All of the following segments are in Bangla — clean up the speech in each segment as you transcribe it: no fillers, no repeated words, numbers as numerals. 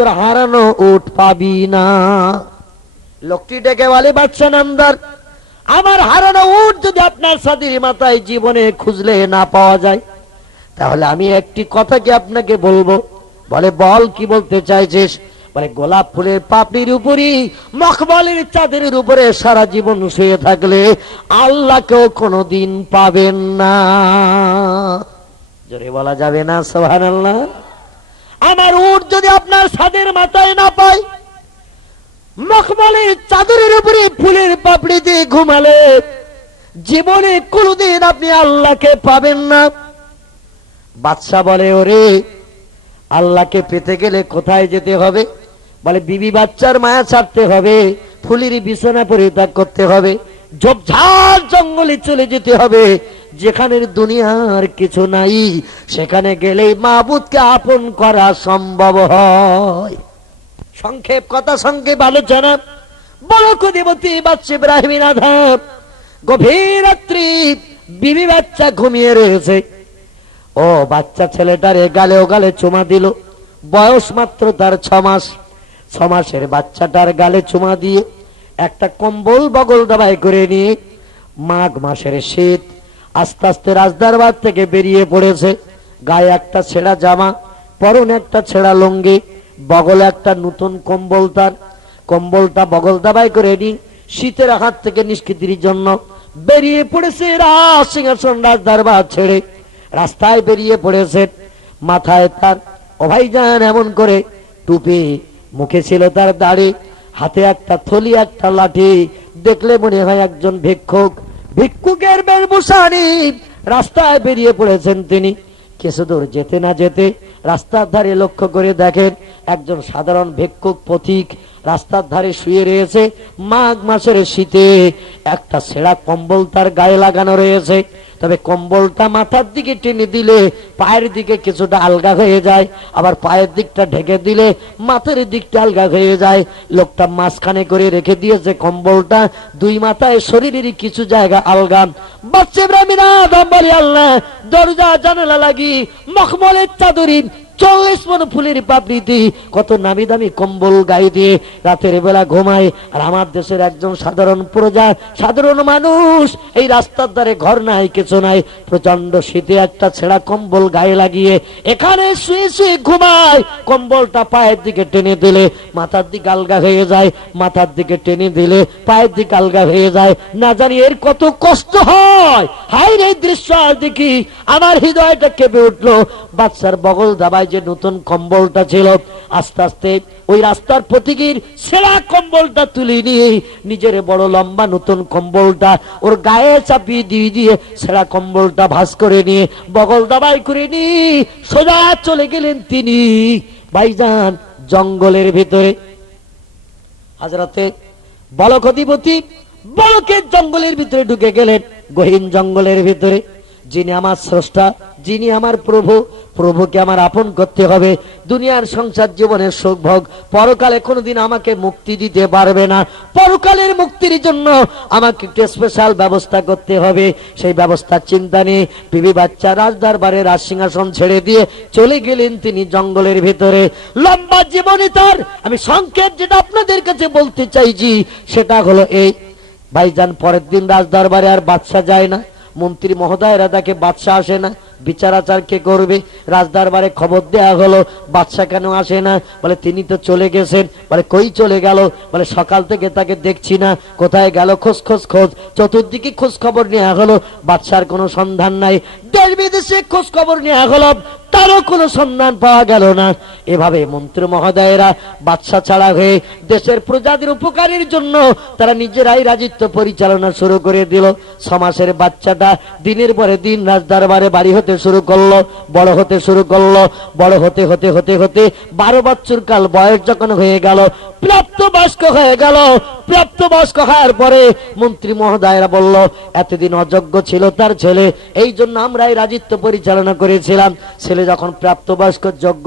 তোর হারানো উট পাবি না। লোকটি ডেকে বলে, বাদশা নামদার, আমার হারানো উট যদি আপনার ছাদের মাথায় জীবনে খুঁজলে না পাওয়া যায়, তাহলে আমি একটি কথা কি আপনাকে বলবো। বলে, বল, কি বলতে চাইছিস? বলে, গোলাপ ফুলের পাপড়ির উপরই মখমলের চাঁদের উপরে সারা জীবন শুয়ে থাকলে আল্লাহকেও কোনোদিন পাবেন না। জোরে বলা যাবে না সুবহানাল্লাহ? আমার উট যদি আপনার ছাদের মাথায় না পায়, মখমলের চাদরের উপরে ফুলের পাপড়ি দিয়ে ঘুমালে জীবনে কোনোদিন আপনি আল্লাহকে পাবেন না। বাদশা বলে, ওরে, আল্লাহকে পেতে গেলে কোথায় যেতে হবে? বলে, বিবি বাচ্চার মায়া ছাড়তে হবে, ফুলের বিছানা পরিত্যাগ করতে হবে, ঝোপঝাড় জঙ্গলে চলে যেতে হবে, যেখানে দুনিয়ার কিছু নাই, সেখানে গেলেই মাবুদকে আপন করা সম্ভব হয়। সংক্ষেপ কথা, সংক্ষেপ আলোচনা। বড় কদিবতী বাদশা ইব্রাহিমের আধার, গভীর রাত্রি, বিবি বাচ্চা ঘুমিয়ে রয়েছে। ও বাচ্চা ছেলেটারে গালে ও গালে চুমা দিল। বয়স মাত্র তার 6 মাস। 6 মাসের বাচ্চাটার গালে চুমা দিয়ে একটা কম্বল বগল দাবাই করে নিয়ে, মাঘ মাসের শীত, আস্তে আস্তে রাজদরবার থেকে বেরিয়ে পড়েছে। গায়ে একটা ছেঁড়া জামা, পরনে একটা ছেঁড়া লুঙ্গি, বগলে একটা নতুন কম্বল। তার কম্বলটা বগল দাবাই করে নিয়ে শীতের হাত থেকে নিষ্কৃতির জন্য বেরিয়ে পড়েছে রাজ সিংহাসন রাজদরবার ছেড়ে রাস্তায় বেরিয়ে পড়েছে। মাথায় তার, ও ভাইজান, এমন করে টুপি, মুখে ছিল তার দাড়ি, হাতে একটা থলি, একটা লাঠি, দেখলে মনে হয় একজন ভিক্ষুক। ভিক্ষুকের বেশভূষায় রাস্তায় বেরিয়ে পড়েছেন তিনি। কিছু দূর যেতে না যেতে রাস্তার ধারে লক্ষ্য করে দেখেন একজন সাধারণ ভিক্ষুক পথিক রাস্তার ধারে শুয়ে রয়েছে। মাঘ মাসের শীতে একটা ছেঁড়া কম্বল তার গায়ে লাগানো রয়েছে। তবে কম্বলটা মাথার দিকে টেনে দিলে পায়ের দিকে কিছুটা আলগা হয়ে যায়, আবার পায়ের দিকটা ঢেকে দিলে মাথার দিকটা আলগা হয়ে যায়। লোকটা মাঝখানে করে রেখে দিয়েছে কম্বলটা, দুই মাথায় শরীরের কিছু জায়গা আলগা। বাদশা ইব্রাহিম আদম বলে, আল্লাহ, দরজা জানালা লাগি মখমলের চাদরি 40 মণ ফুলের পাপড়ি দিয়ে কত নামি দামি কম্বল গায়ে দিয়ে রাতের বেলা ঘুমায়। আর আমার দেশের একজন সাধারণ প্রজা, সাধারণ মানুষ, এই রাস্তার ধারে ঘর নাই, কিছু নাই, প্রচন্ড শীতে একটা ছেঁড়া কম্বল গায়ে লাগিয়ে এখানে শুয়ে শুয়ে ঘুমায়। কম্বলটা পায়ের দিকে টেনে দিলে মাথার দিকে আলগা হয়ে যায়, মাথার দিকে টেনে দিলে পায়ের দিকে আলগা হয়ে যায়। না জানি এর কত কষ্ট হয়। হায় রে, দৃশ্য দেখি আমার হৃদয়টা কেঁপে উঠলো। বাচ্চার বগল দাবায় যে নতুন কম্বলটা ছিল, আস্তে আস্তে ওই রাস্তার প্রতীকীর সেরা কম্বলটা তুলে নিয়ে নিজের বড় লম্বা নতুন কম্বলটা ওর গায়ে চাপিয়ে দিয়ে দিয়ে সেরা কম্বলটা ভাঁজ করে নিয়ে বগল দাবাই করে নিয়ে সোজা চলে গেলেন তিনি ভাইজান জঙ্গলের ভিতরে। হাজরাতে বলক অধিপতি বলকের জঙ্গলের ভিতরে ঢুকে গেলেন, গহীন জঙ্গলের ভিতরে। যিনি আমার স্রষ্টা, যিনি আমার প্রভু, প্রভুকে আমার আপন করতে হবে। দুনিয়ার সংসার জীবনের সুখ ভোগ পরকালে কোনোদিন আমাকে মুক্তি দিতে পারবে না। পরকালের মুক্তির জন্য আমাকে একটা স্পেশাল ব্যবস্থা করতে হবে। সেই ব্যবস্থার চিন্তা নিয়ে বিবি বাচ্চা রাজদরবারে রাজ সিংহাসন ছেড়ে দিয়ে চলে গেলেন তিনি জঙ্গলের ভিতরে। লম্বা জীবনে তার, আমি সংক্ষেপ যেটা আপনাদের কাছে বলতে চাইছি সেটা হলো এই, ভাইজান পরের দিন রাজদরবারে আর বাদশা যায় না, মন্ত্রী মহোদয়রা তাকে, বাদশা আসে না, বিচার আচার কে করবে? রাজদরবারে খবর দেয়া হলো বাদশা কেন আসে না? বলে তিনি তো চলে গেছেন। বলে কই চলে গেল? বলে সকাল থেকে তাকে দেখছি না, কোথায় গেল? খোঁজ খোঁজ খোঁজ, চতুর্দিকে খোঁজ খবর নেওয়া হলো, বাদশার কোনো সন্ধান নাই। দেশ বিদেশে খোঁজ খবর নেওয়া হলো, তারও কোনো সন্ধান পাওয়া গেল না। এভাবে মন্ত্রী মহোদয়েরা বাদশা ছাড়া হয়ে দেশের প্রজাদের উপকারের জন্য তারা নিজেরাই রাজত্ব পরিচালনা শুরু করে দিল। 6 মাসের বাচ্চাটা দিনের পরে দিন রাজদরবারে বাড়ি হতে শুরু করলো, বড় হতে শুরু করলো। বড় হতে হতে হতে হতে 12 বছর কাল বয়স যখন হয়ে গেল, প্রাপ্তবয়স্ক হয়ে গেল। প্রাপ্তবয়স্ক হওয়ার পরে মন্ত্রী মহোদয়রা বলল, এতদিন অযোগ্য ছিল তার ছেলে, এই জন্য আমরা এই রাজত্ব পরিচালনা করেছিলাম। ছেলে যখন প্রাপ্তবয়স্ক যোগ্য,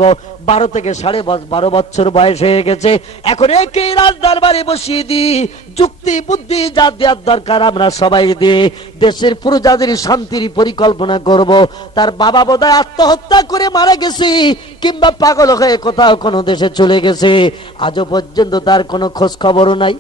12 থেকে 12.5 বছর বয়স হয়ে গেছে, এখন একে রাজদরবারে বসিয়ে দিই, যুক্তি বুদ্ধি যা দেওয়ার দরকার আমরা সবাই দিয়ে দেশের প্রজাদের শান্তির পরিকল্পনা করব। তার বাবা বোধহয় আত্মহত্যা করে মারা গেছে, কিংবা পাগল হয়ে কোথাও কোনো দেশে চলে গেছে, আজও পর্যন্ত তার কোনো খোঁজ খবরও নাই।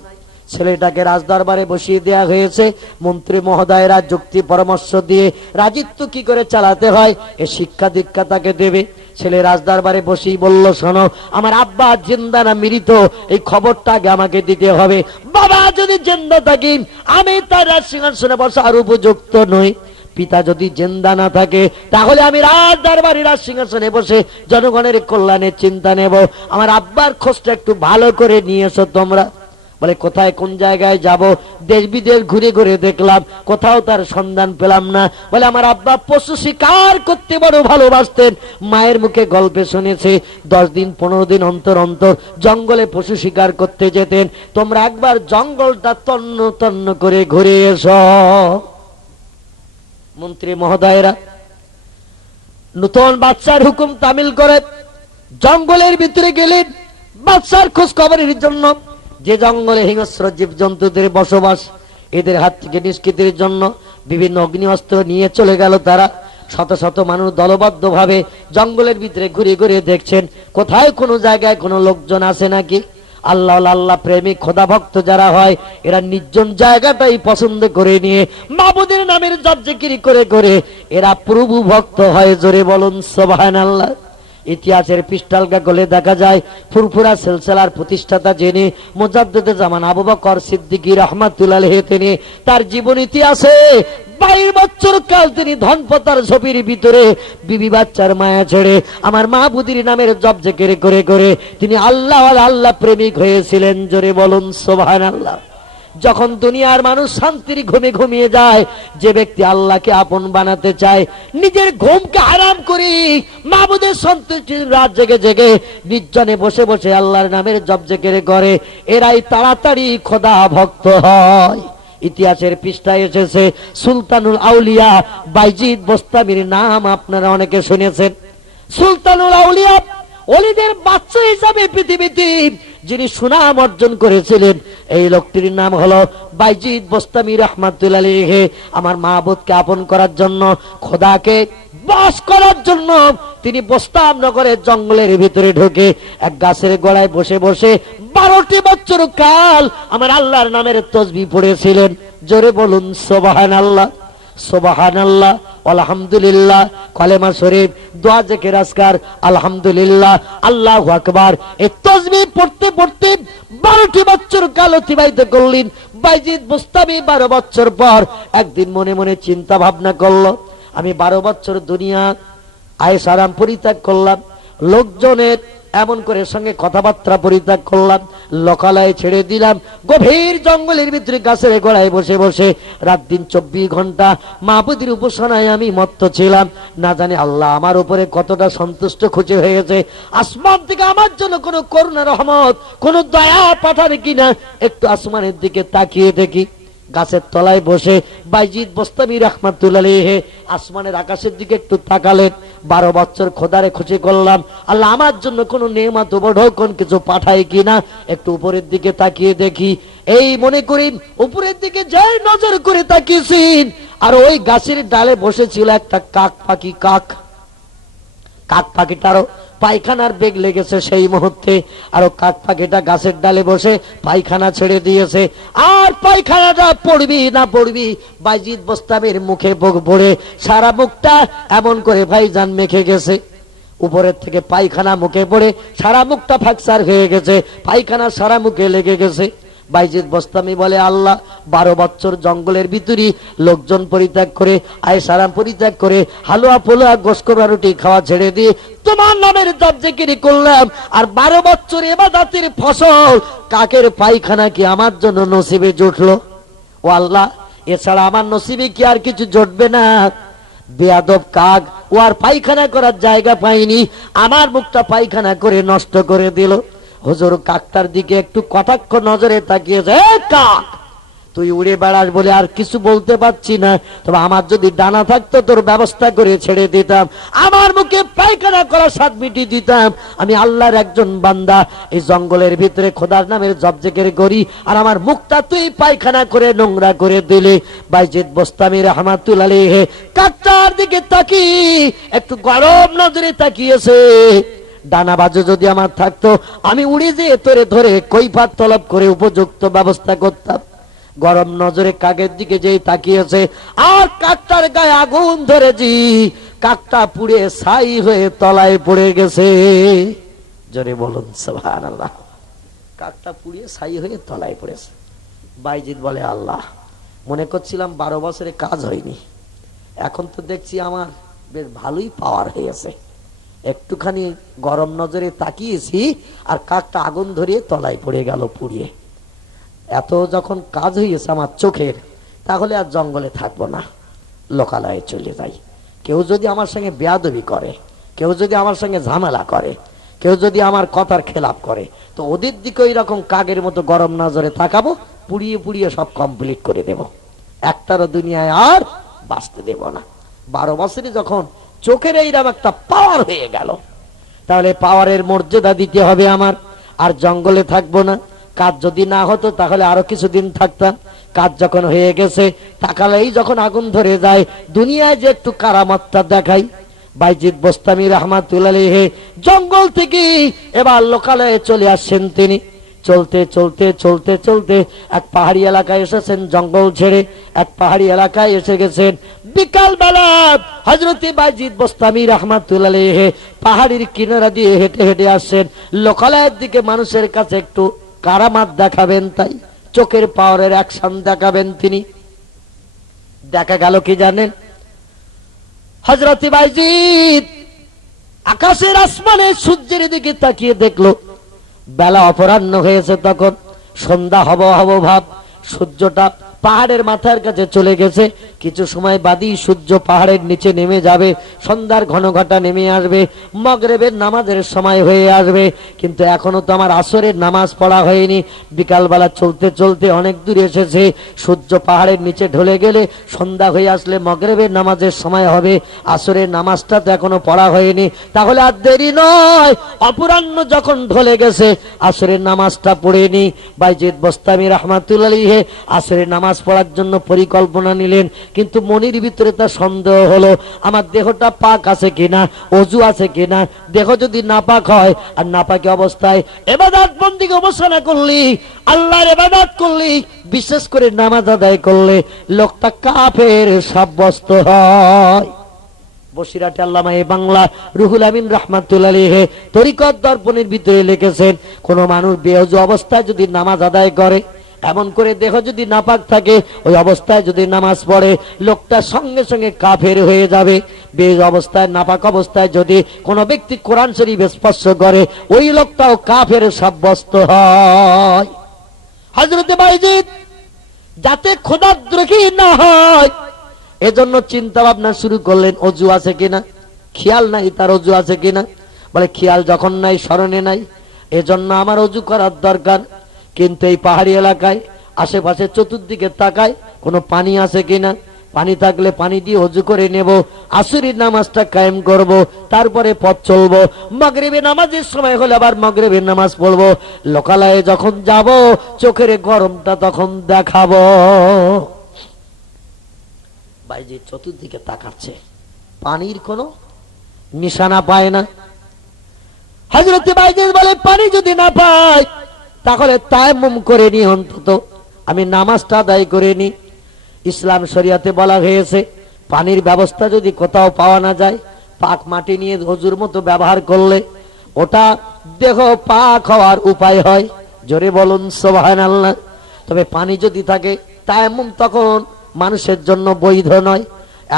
ছেলেটাকে রাজদরবারে বসিয়ে দেওয়া হয়েছে। মন্ত্রী মহোদয়রা যুক্তি পরামর্শ দিয়ে রাজত্ব কি করে চালাতে হয় এ শিক্ষা দীক্ষা তাকে দেবে। ছেলে রাজদরবারে বসেই বলল, শোনো, আমার আব্বা জিন্দা না মৃত এই খবরটা আগে আমাকে দিতে হবে। বাবা যদি জিন্দা থাকি আমি তার রাজসিংহাসনে বসার উপযুক্ত নই, পিতা যদি জিন্দা না থাকে তাহলে আমি রাজদরবারে রাজসিংহাসনে বসে জনগণের কল্যাণের চিন্তা নেব। আমার আব্বার খোঁজটা একটু ভালো করে নিয়ে এসো তোমরা। বলে, কোথায় কোন জায়গায় যাব? দেশ বিদেশ ঘুরে ঘুরে দেখলাম, কোথাও তার সন্ধান পেলাম না। বলে, আমার আব্বা পশু শিকার করতে বড় ভালোবাসতেন। মায়ের মুখে গল্পে শুনেছে 10 দিন 15 দিন অন্তর অন্তর জঙ্গলে পশু শিকার করতে যেতেন। তোমরা একবার জঙ্গলটা তন্ন তন্ন করে ঘুরে এসো। মন্ত্রী মহোদয়রা নতুন বাদশার হুকুম তামিল করে জঙ্গলের ভিতরে গেলেন বাদশার খোঁজ খবরের জন্য। যে জঙ্গলে হিংস্র জীব জন্তুদের বসবাস, এদের হাত থেকে নিষ্কৃতির জন্য বিভিন্ন অগ্নি অস্ত্র নিয়ে চলে গেল তারা। শত শত মানুষ দলবদ্ধ ভাবে জঙ্গলের ভিতরে ঘুরে ঘুরে দেখছেন কোথায় কোনো জায়গায় কোনো লোকজন আছে নাকি। আল্লাহ আল্লাহ প্রেমিক খোদা ভক্ত যারা হয় এরা নির্জন জায়গাটাই পছন্দ করে নিয়ে মাবুদের নামের জপ জিকির করে করে এরা প্রভু ভক্ত হয়। জোরে বলুন সুবহানাল্লাহ। ইতিহাসের পৃষ্ঠালকা গলে দেখা যায় ফুরফুরা সিলসিলার প্রতিষ্ঠাতা যিনি মুজাদ্দিদে জামান আবু বকর সিদ্দিকী রাহমাতুল্লাহ আলাইহি, তিনি তার জীবন ইতিহাসে 22 বছর কাল তিনি ধনপতার ঝোপের ভিতরে বিবি বাচ্চার মায়া ছেড়ে আমার মাহবুদের নামের জপ জিকির করে করে তিনি আল্লাহ আল্লাহ প্রেমিক হয়েছিলেন। জোরে বলুন সুবহানাল্লাহ। যখন দুনিয়ার মানুষ শান্তির ঘুমে ঘুমিয়ে যায়, যে ব্যক্তি আল্লাহকে আপন বানাতে চায় নিজের ঘুমকে আরাম করি মাহবুদের সন্তুষ্টির রাত জেগে জেগে নির্জনে বসে বসে আল্লাহর নামের জপ জিকির করে, এরাই তাড়াতাড়ি খোদা ভক্ত হয়। ইতিহাসের পৃষ্ঠায় এসেছে সুলতানুল আউলিয়া বাইজিদ বোস্তামির নাম আপনারা অনেকে শুনেছেন। সুলতানুল আউলিয়া ওলিদের বাচ্চা হিসাবে পৃথিবীতে যিনি সুনাম অর্জন করেছিলেন এই লোকটির নাম হলো বাইজিদ বোস্তামি রাহমাতুল্লাহ আলাইহি। আমার মাহবুদকে আপন করার জন্য, খোদাকে বাস করার জন্য তিনি বোস্তাম নগরের জঙ্গলের ভিতরে ঢুকে এক গাছের গোড়ায় বসে বসে 12টি বছর কাল আমার আল্লাহর নামের তাসবিহ পড়েছিলেন। জোরে বলুন সুবহানাল্লাহ। সুবহানাল্লাহ, আলহামদুলিল্লাহ, কালেমা শরীফ, দোয়া জিকির আজকার, আলহামদুলিল্লাহ, আল্লাহু আকবার, এই তাসবিহ পড়তে পড়তে 12টি বছর কাল অতিবাহিত করলেন বাইজিদ বোস্তামি। 12 বছর পর একদিন মনে মনে চিন্তা ভাবনা করলো, আমি 12 বছর দুনিয়া আয়েশ আরাম পরিত্যাগ করলাম, লোকজনের এমন করে সঙ্গে কথাবার্তা পরিত্যাগ করলাম, লোকালয়ে ছেড়ে দিলাম, গভীর জঙ্গলের ভিতরে গাছের গোড়ায় বসে বসে রাত দিন 24 ঘন্টা মাহবুদের উপাসনায় আমি মত্ত ছিলাম। না জানি আল্লাহ আমার উপরে কতটা সন্তুষ্ট খুশি হয়েছে, আসমান থেকে আমার জন্য কোনো করুণা রহমত কোনো দয়া পাঠাবে কিনা একটু আসমানের দিকে তাকিয়ে দেখি। গাছের তলায় বসে বাইজিদ বোস্তামি রাহমাতুল্লাহ আলাইহি আসমানের আকাশের দিকে একটু তাকালেন। 12 বছর খোদারে খুশি করলাম, আল্লাহ আমার জন্য কোনো নেয়ামত বড় কোন কিছু পাঠায় কিনা একটু উপরের দিকে তাকিয়ে দেখি। এই মনে করি উপরের দিকে যাই নজর করে তাকিয়েছেন, আর ওই গাছের ডালে বসেছিল একটা কাক পাখি। কাক পাখিটারও পায়খানার বেগ লেগেছে সেই মুহূর্তে, আর কাক পাখিটা গাছের ডালে বসে পায়খানা ছেড়ে দিয়েছে। আর পায়খানাটা পড়বি না পড়বি বাইজিদ বোস্তামির মুখে পড়ে সারা মুখটা এমন করে ভাইজান মেখে গেছে। উপরের থেকে পায়খানা মুখে পড়ে সারা মুখটা ফ্র্যাকচার হয়ে গেছে, পায়খানা সারা মুখে লেগে গেছে। বাইজিদ বোস্তামি বলে, আল্লাহ 12 বছর জঙ্গলের ভিতরে লোকজন পরিত্যাগ করে আয়েশ আরাম পরিত্যাগ করে হালুয়া পোলোয়া গোশকরা রুটি খাওয়া ছেড়ে দিয়ে তোমার নামের জপ জিকির করলাম, আর 12 বছর ইবাদতের ফসল কাকের পায়খানা কি আমার জন্য নসিবে জুটলো? ও আল্লাহ, এছাড়া আমার নসিবে কি আর কিছু জুটবে না? বেয়াদব কাক ও আর পায়খানা করার জায়গা পাইনি, আমার মুখটা পায়খানা করে নষ্ট করে দিল। হুজুর কাকটার দিকে একটু কটাক্ষ নজরে তাকিয়েছে, কাক তুই উড়ে বেড়াস বলে আর কিছু বলতে পারছি না, তবে আমার যদি ডানা থাকতো তোর ব্যবস্থা করে ছেড়ে দিতাম, আমার মুখে পায়খানা করা স্বাদ মিটিয়ে দিতাম। আমি আল্লাহর একজন বান্দা, এই জঙ্গলের ভিতরে খোদার নামের জপ জিকির করি, আর আমার মুখটা তুই পায়খানা করে নোংরা করে দিলে। বাইজিদ বোস্তামি রাহমাতুল্লাহ আলাইহি কাকটার দিকে তাকিয়ে একটু গরম নজরে তাকিয়েছে। ডানা বাজু যদি আমার থাকতো আমি উড়ে যেয়ে তোরে ধরে কৈফাত তলব করে উপযুক্ত ব্যবস্থা করতাম। গরম নজরে কাকের দিকে যেই তাকিয়েছে, আর কাকটার গায়ে আগুন ধরেছি, কাকটা পুড়ে ছাই হয়ে তলায় পড়ে গেছে। জোরে বলুন সুবহানাল্লাহ। কাকটা পুড়িয়ে ছাই হয়ে তলায় পড়েছে। বাইজিদ বলে, আল্লাহ, মনে করছিলাম 12 বছরে কাজ হয়নি, এখন তো দেখছি আমার বেশ ভালোই পাওয়ার হয়েছে। একটুখানি গরম নজরে তাকিয়েছি আর কাকটা আগুন ধরিয়ে তলায় পড়ে গেল পুড়িয়ে। এত যখন কাজ হয়েছে আমার চোখের, তাহলে আর জঙ্গলে থাকবো না, লোকালয়ে চলে যাই। কেউ যদি আমার সঙ্গে বেয়াদবি করে, কেউ যদি আমার সঙ্গে ঝামেলা করে, কেউ যদি আমার কথার খেলাপ করে, তো ওদের দিকে ওই রকম কাকের মতো গরম নজরে তাকাবো, পুড়িয়ে পুড়িয়ে সব কমপ্লিট করে দেব, একটারও দুনিয়ায় আর বাঁচতে দেব না। 12 বছরে যখন চোখের এইরকম একটা পাওয়ার হয়ে গেল, তাহলে পাওয়ারের মর্যাদা দিতে হবে আমার। আর জঙ্গলে থাকবো না। কাজ যদি না হতো তাহলে আরো কিছুদিন থাকতাম। কাজ যখন হয়ে গেছে, তাকালেই যখন আগুন ধরে যায়, দুনিয়ায় যে একটু কারামতটা দেখাই। বাইজিদ বোস্তামি রাহমাতুল্লাহ আলাইহি জঙ্গল থেকে এবার লোকালয়ে চলে আসছেন তিনি। চলতে চলতে চলতে চলতে এক পাহাড়ি এলাকায় এসেছেন, জঙ্গল ছেড়ে এক পাহাড়ি এলাকায় এসে গেছেন। বিকাল বেলা হযরত বাইজিদ বোস্তামি রাহমাতুল্লাহ আলাইহি পাহাড়ির কিনারা দিয়ে হেঁটে হেঁটে আসছেন। লোকালয়ের দিকে মানুষের কাছে একটু কারামাত দেখাবেন, তাই চোখের পাওয়ারের অ্যাকশন দেখাবেন তিনি। দেখা গেল কি জানেন, হযরত বাইজিদ আকাশের আসমানে সূর্যের দিকে তাকিয়ে দেখলো বেলা অপরাহ্ন হয়েছে, তখন সন্ধ্যা হব হব ভাব। সূর্যটা পাহাড়ের মাথার কাছে চলে গেছে, কিছু সময় বাদেই সূর্য পাহাড়ের নিচে নেমে যাবে, সন্ধ্যার ঘন ঘটা নেমে আসবে, মাগরিবের নামাজের সময় হয়ে আসবে। কিন্তু এখনো তো আমার আসরের নামাজ পড়া হয়নি। বিকালবেলা চলতে চলতে অনেক দূর এসেছে, সূর্য পাহাড়ের নিচে ঢলে গেলে সন্ধ্যা হয়ে আসলে মাগরিবের নামাজের সময় হবে, আসরের নামাজটা তো এখনো পড়া হয়নি। তাহলে আর দেরি নয়, অপরাহ্ন যখন ঢলে গেছে আসরের নামাজটা পড়ে নি। বাইজিদ বোস্তামি রাহমাতুল্লাহ আলাইহি আসরের নামাজ পড়ার জন্য পরিকল্পনা নিলেন, কিন্তু মনের ভিতরে তার সন্দেহ হলো, আমার দেহটা পাক আছে কিনা, ওযু আছে কিনা। দেহ যদি নাপাক হয় আর নাপাকি অবস্থায় ইবাদত বন্দেগী অবসান করলি, আল্লাহর ইবাদত করলি, বিশেষ করে নামাজ আদায় করলে লোকটা কাফের সাব্যস্ত হয়। বসিরহাটে আল্লামা এ বাংলা রুহুল আমিন রাহমাতুল্লাহ আলাইহি তরিকত দর্পণের ভিতরে লিখেছেন, কোন মানুষ বেওযু অবস্থায় যদি নামাজ আদায় করে, এমন করে দেহ যদি নাপাক থাকে, ওই অবস্থায় যদি নামাজ পড়ে, লোকটা সঙ্গে সঙ্গে কাফের হয়ে যাবে। বেওযু অবস্থায়, নাপাক অবস্থায় যদি কোন ব্যক্তি কোরআন শরীফ স্পর্শ করে, ওই লোকটাও কাফের সাব্যস্ত হয়। হযরত বাইজিদ যাতে খোদাদ্রোহী না হয়, এজন্য চিন্তা ভাবনা শুরু করলেন, অজু আছে কিনা। খেয়াল নাই তার অজু আছে কিনা। বলে, খেয়াল যখন নাই, স্মরণে নাই, এজন্য আমার অজু করার দরকার। কিন্তু এই পাহাড়ি এলাকায় আশেপাশে চতুর্দিকে তাকায়, কোনো পানি আছে কিনা। পানি থাকলে পানি দিয়ে অজু করে নেব, আসরের নামাজটা কায়েম করব, তারপরে পথ চলবো। মাগরিবের নামাজের সময় হলে আবার মাগরিবের নামাজ পড়বো। লোকালয়ে যখন যাব, চোখের গরমটা তখন দেখাবো। বাইজিদ চতুর্দিকে তাকাচ্ছে, পানির কোনো নিশানা পায় না। হযরত বাইজিদ বলে, পানি যদি না পাই তাহলে তায়াম্মুম করে নি, অন্তত আমি নামাজটা আদায় করে নি। ইসলাম শরিয়াতে বলা হয়েছে, পানির ব্যবস্থা যদি কোথাও পাওয়া না যায়, পাক মাটি নিয়ে ওযুর মতো ব্যবহার করলে ওটা দেহ পাক হওয়ার উপায় হয়। জোরে বলুন সুবহানাল্লাহ। তবে পানি যদি থাকে, তায়াম্মুম তখন মানুষের জন্য বৈধ নয়।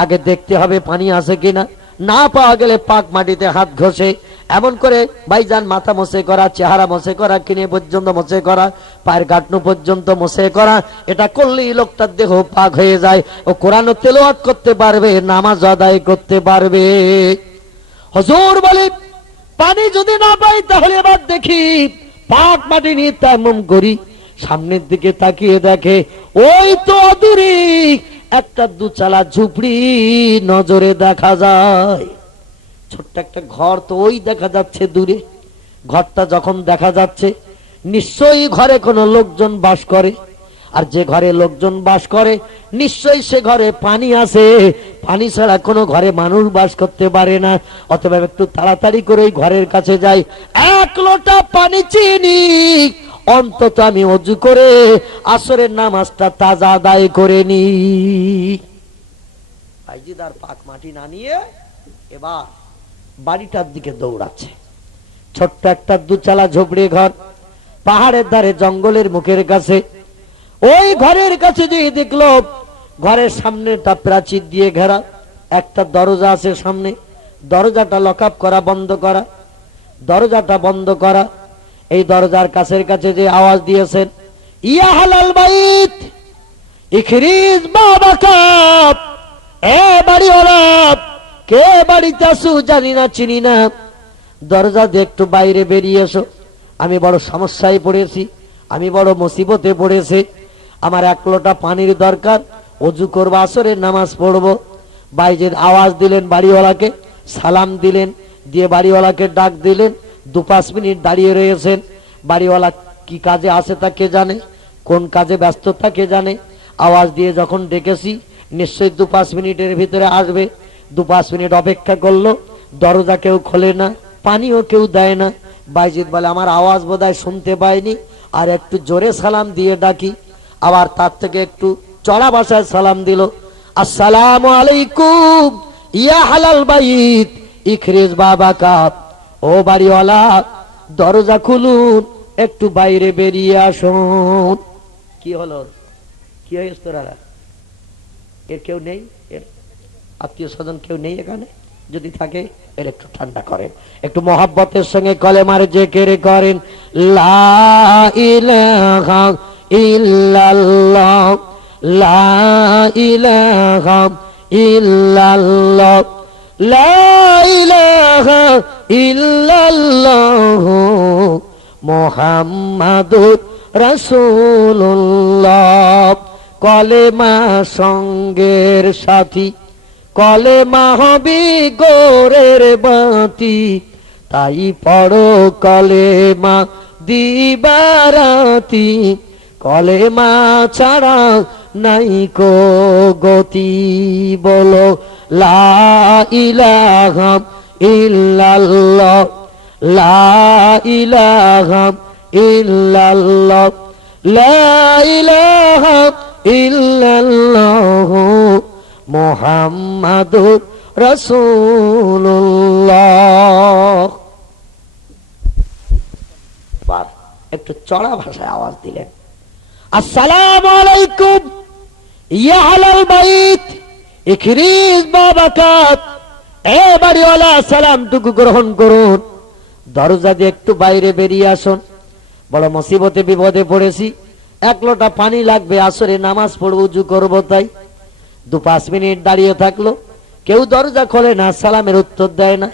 আগে দেখতে হবে পানি আছে কিনা। না পাওয়া গেলে পাক মাটিতে হাত ঘষে, এমন করে ভাইজান মাথা মোছে করা, চেহারা মোছে করা, কিনে পর্যন্ত মোছে করা, পায়ের গাঁটনু পর্যন্ত মোছে করা, এটা করলেই লোকটার দেহ পাক হয়ে যায়। ও কোরআন তেলাওয়াত করতে পারবে, নামাজ আদায় করতে পারবে। হুজুর বলে, পানি যদি না পাই তাহলে এবার দেখি পাক মাটি নিয়ে তায়াম্মুম করি। সামনের দিকে তাকিয়ে দেখে ওই তো অদূরে একটা দুচালা ঝুপড়ি নজরে দেখা যায়। ছোট্ট একটা ঘর তো ওই দেখা যাচ্ছে দূরে। ঘরটা যখন দেখা যাচ্ছে নিশ্চয়ই ঘরে কোনো লোকজন বাস করে, আর যে ঘরে লোকজন বাস করে নিশ্চয়ই সে ঘরে পানি আছে, পানি ছাড়া কোনো ঘরে মানুষ বাস করতে পারে না। অতএব একটু তাড়াতাড়ি করে ওই ঘরের কাছে যাই, এক লোটা পানি চিনি, অন্তত আমি অজু করে আসরের নামাজটা তাজা আদায় করে নি। ভাইজিদার পাক মাটি না নিয়ে এবার বাড়িটার দিকে দৌড়াচ্ছে। ছোট্ট একটা দুচালা ঝুপড়ি ঘর, পাহাড়ের ধারে জঙ্গলের মুখের কাছে। ওই ঘরের কাছে যে দেখলো ঘরের সামনেটা প্রাচীর দিয়ে ঘেরা, একটা দরজা আছে সামনে, দরজাটা লক আপ করা, বন্ধ করা, দরজাটা বন্ধ করা। এই দরজার কাছের কাছে যে আওয়াজ দিয়েছেন, ইয়া হালাল বাইত ইখরিজ বাবাকা, এ বাড়িওয়ালা কে বাড়িতে আসু জানি না চিনি না, দরজা দিয়ে একটু বাইরে বেরিয়ে এসো, আমি বড় সমস্যায় পড়েছি, আমি বড় মুসিবতে পড়েছি, আমার এক লোটা পানির দরকার, অজু করবো, আসরের নামাজ পড়বো। বাইজিদ আওয়াজ দিলেন বাড়িওয়ালাকে, সালাম দিলেন, দিয়ে বাড়িওয়ালাকে ডাক দিলেন। 2-5 মিনিট দাঁড়িয়ে রয়েছেন। বাড়িওয়ালা কি কাজে আছে তা কে জানে, কোন কাজে ব্যস্ত তা কে জানে। আওয়াজ দিয়ে যখন ডেকেছি নিশ্চয়ই 2-5 মিনিটের ভিতরে আসবে। 2-5 মিনিট অপেক্ষা করলো, দরজা কেউ খোলে না, পানিও কেউ দেয় না। বাইজিদ বলে আমার আওয়াজ বোধহয় শুনতে পাইনি, আর একটু জোরে সালাম দিয়ে ডাকি। আবার তার থেকে একটু চড়া ভাষায় সালাম দিল, আসসালামু আলাইকুম ইয়া হালাল বাইত ইখরিজ বাবাকা, ও বাড়িওয়ালা দরজা খুলুন, একটু বাইরে বেরিয়ে আসুন। কি হলো, কি হয়েছে তোরা? এর কেউ নেই, এর আত্মীয় স্বজন কেউ নেই এখানে? যদি থাকে এর একটু ঠান্ডা করেন, একটু মহাব্বতের সঙ্গে কলেমার জিকির করেন, লা ইলাহা ইল্লাল্লাহ, লা ইলাহা ইল্লাল্লাহ, লা ইলাহা ইল্লাল্লাহ মুহাম্মাদুর রাসূলুল্লাহ। কলেমা সঙ্গের সাথী, কলেমা হবে গোরের বাতি, তাই পড়ো কলেমা দিবারাতি, কলেমা ছাড়া নাই কো গতি। বলো লা ইলাহা ইল্লাল্লাহ, লা ইলাহা ইল্লাল্লাহ, লা ইলাহা ইল্লাল্লাহ মুহাম্মাদুর রাসূলুল্লাহ। একটু চড়া ভাষায় আওয়াজ দিলেন, আসসালামু আলাইকুম ইয়া আহলাল বাইত ইখরিজ বাবাকা, এ বাড়িওয়ালা সালামটুকু গ্রহণ করুন, দরজা দিয়ে একটু বাইরে বেরিয়ে আসুন, বড় মুসিবতে বিপদে পড়েছি, এক লোটা পানি লাগবে, আসরে নামাজ পড়বো, উজু করবো। তাই 2-5 মিনিট দাঁড়িয়ে থাকলো, কেউ দরজা খোলে না, সালামের উত্তর দেয় না।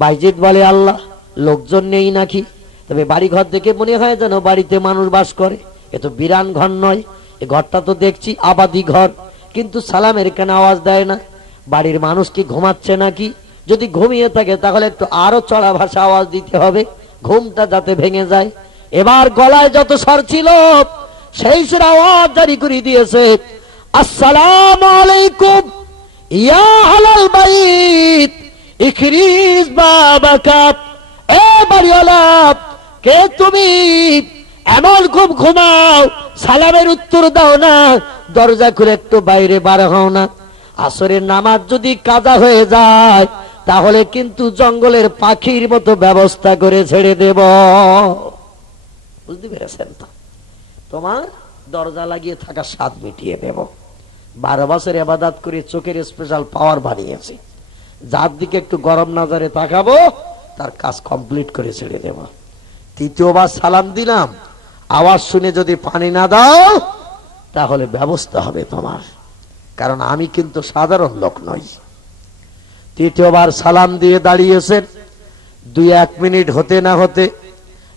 বাইজিদ বলে আল্লাহ, লোকজন নেই নাকি? তবে বাড়ি ঘর দেখে মনে হয় যেন বাড়িতে মানুষ বাস করে, এ তো বিরান ঘর নয়, এ ঘরটা তো দেখছি আবাদি ঘর, কিন্তু সালামের কেন আওয়াজ দেয় না? বাড়ির মানুষ কি ঘুমাচ্ছে নাকি? যদি ঘুমিয়ে থাকে তাহলে একটু আরো চড়া ভাষা আওয়াজ দিতে হবে, ঘুমটা যাতে ভেঙে যায়। এবার গলায় যত স্বর ছিল সেই সুর আওয়াজ জারি করে দিয়েছে, আসসালামু আলাইকুম ইয়া আহলাল বাইত ইখরিজ বাবাকা, এ বাড়িওয়ালা কে তুমি? এমন খুব ঘুমাও, সালামের উত্তর দাও না, দরজা খুলে একটু বাইরে বার হও না। আসরের নামাজ যদি কাজা হয়ে যায় তাহলে কিন্তু জঙ্গলের পাখির মতো ব্যবস্থা করে ছেড়ে দেব। বুঝতে পেরেছেন তো? তোমার দরজা লাগিয়ে থাকা স্বাদ মিটিয়ে দেব। 12 বছর ইবাদত করে চোখের স্পেশাল পাওয়ার বানিয়েছি, যার দিকে একটু গরম নজরে তাকাবো তার কাজ কমপ্লিট করে ছেড়ে দেব। 3য়বার সালাম দিলাম, আওয়াজ শুনে যদি পানি না দাও তাহলে ব্যবস্থা হবে তোমার, কারণ আমি কিন্তু সাধারণ লোক নই। 3য়বার সালাম দিয়ে দাঁড়িয়েছেন। 2-1 মিনিট হতে না হতে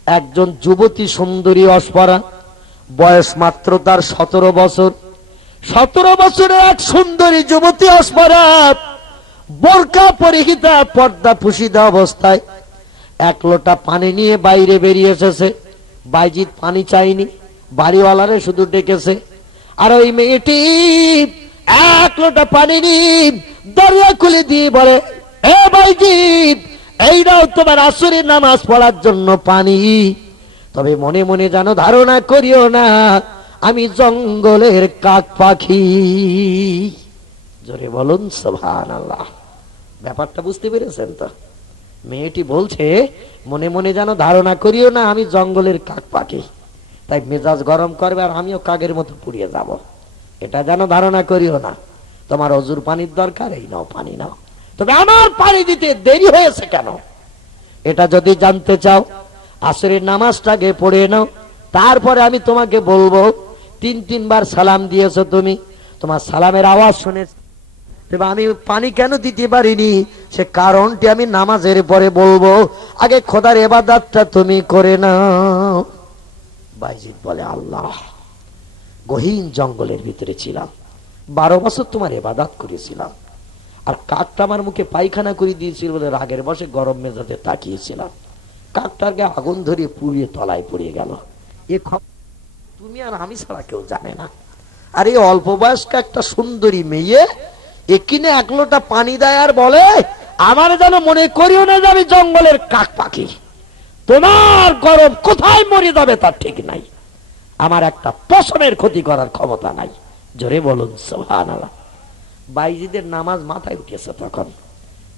একজন যুবতী সুন্দরী অস্পরা বয়স মাত্র তার 17 বছর। 17 বছরের এক সুন্দরী যুবতী অস্পরা, বোরকা পরিহিতা, পর্দা পুশিদা অবস্থায় এক লোটা পানি নিয়ে বাইরে বেরিয়ে এসেছে। বাইজিৎ পানি চাইনি, বাড়িওয়ালারে শুধু ডেকেছে। আর ওই মেয়েটি এক লোটা পানি নিয়ে দরজা খুলে দিয়ে বলে, এ বাইজিৎ, এইটাও তোমার আসরের নামাজ পড়ার জন্য পানি, তবে মনে মনে যেন ধারণা করিও না আমি জঙ্গলের কাক পাখি। জোরে বলুন সুবহানাল্লাহ। ব্যাপারটা বুঝতে পেরেছেন তো? মেয়েটি বলছে মনে মনে যেন ধারণা করিও না আমি জঙ্গলের কাক পাখি, তাই মেজাজ গরম করবে আর আমিও কাকের মতো পুড়িয়ে যাব, এটা যেন ধারণা করিও না। তোমার অজুর পানির দরকার, এই নাও পানি নাও, তবে আমার পানি দিতে দেরি হয়েছে কেন এটা যদি জানতে চাও আসরের নামাজটাকে পড়ে নাও, তারপরে আমি তোমাকে বলবো 3 বার সালাম দিয়েছো তুমি, তোমার সালামের আওয়াজ শুনে আমি পানি কেন দিতে পারিনি সে কারণটি আমি নামাজের পরে বলবো, আগে খোদার ইবাদতটা তুমি করে নাও। বাইজিদ বলে, আল্লাহ, গহীন জঙ্গলের ভিতরে ছিলাম, 12 বছর তোমার ইবাদত করেছিলাম, আর কাকটা আমার মুখে পায়খানা করে দিয়েছিল বলে রাগের বসে গরম মেজাজে তাকিয়েছিলাম, কাকটার গায়ে আগুন ধরিয়ে পুড়িয়ে তলায় পড়ে গেল। এ খবর তুমি আর আমি ছাড়া কেউ জানে না। আর এই অল্প বয়স্ক একটা সুন্দরী মেয়ে একিনে 1 লোটা পানি দেয় আর বলে, আমার যেন মনে করিও না যে আমি জঙ্গলের কাক পাখি, তোমার গরম কোথায় মরে যাবে তার ঠিক নাই, আমার একটা পশমের ক্ষতি করার ক্ষমতা নাই। জোরে বলুন সুবহানাল্লাহ। বাইজিদের নামাজ মাথায় উঠেছে, তখন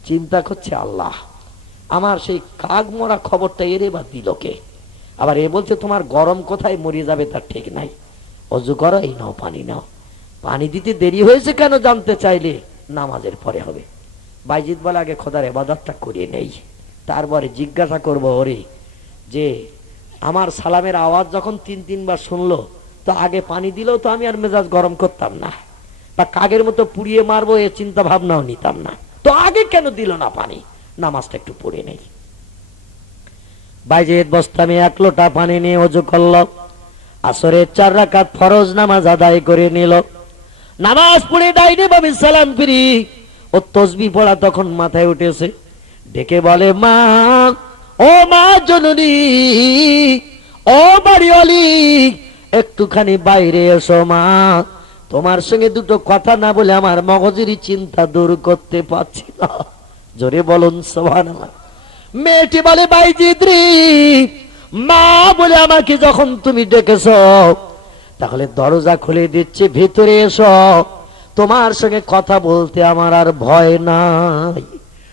চিন্তা করছে, আল্লাহ, আমার সেই কাক মরা খবরটা এরে বা দিল কে? আবার এ বলছে তোমার গরম কোথায় মরে যাবে তার ঠিক নাই, অজু করো, এই নাও পানি নাও। পানি দিতে দেরি হয়েছে কেন জানতে চাইলে নামাজের পরে হবে। বাইজিদ বলে, আগে খোদার ইবাদতটা করিয়ে নেই, তারপরে জিজ্ঞাসা করবো ওরে যে আমার সালামের আওয়াজ যখন 3 বার শুনলো তো আগে পানি দিলেও তো আমি আর মেজাজ গরম করতাম না, বা কাগের মতো পুড়িয়ে মারবো এ চিন্তা ভাবনাও নিতাম না, তো আগে কেন দিল না পানি, নামাজটা একটু পড়ে নেই। বাইজিদ বস্তামে 1 লোটা পানি নিয়ে ওযু করলো, আসরের 4 রাকাত ফরজ নামাজ আদায় করে নিল। নামাজ পড়ে ডাইনে বামে সালাম ফিরি, ও তাসবিহ পড়া তখন মাথায় উঠেছে, ডেকে বলে, মা, ও মা জননী, ও বাড়িওয়ালি, একটুখানি বাইরে এসো মা, তোমার সঙ্গে দুটো কথা না বলে আমার মগজের চিন্তা দূর করতে পারছি না। জোরে বলুন সুবহানাল্লাহ। মেয়েটি বলে, বাইজিদ রে, মা বলে আমাকে যখন তুমি ডেকেছ তাহলে দরজা খুলে দিচ্ছি, ভিতরে এসো, তোমার সঙ্গে কথা বলতে আমার আর ভয় নাই,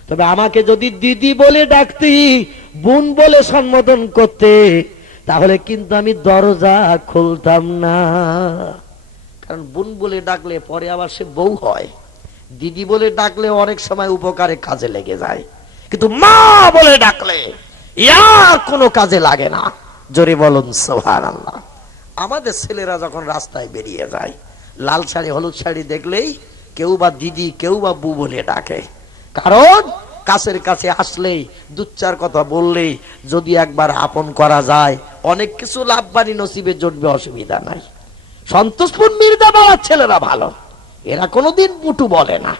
তবে আমাকে যদি দিদি বলে ডাকতি, বোন বলে সম্বোধন করতে, তাহলে কিন্তু আমি দরজা খুলতাম না, কারণ বোন বলে ডাকলে পরে আবার সে বউ হয়, দিদি বলে ডাকলে অনেক সময় উপকারে কাজে লেগে যায়, কিন্তু মা বলে ডাকলে আর কোনো কাজে লাগে না। জোরে বলুন সুবহানাল্লাহ। আমাদের ছেলেরা যখন রাস্তায় বেরিয়ে যায়, লাল শাড়ি হলুদ শাড়ি দেখলেই কেউ বা দিদি কেউ বা বউ বলে ডাকে, কারণ কাছের কাছে আসলেই 2-4 কথা বললেই যদি একবার আপন করা যায় অনেক কিছু লাভবানি নসিবে জুটবে, অসুবিধা নাই। সন্তোষপুর মির্জাপাড়ার ছেলেরা ভালো, এরা কোনোদিন পুটু বলে না,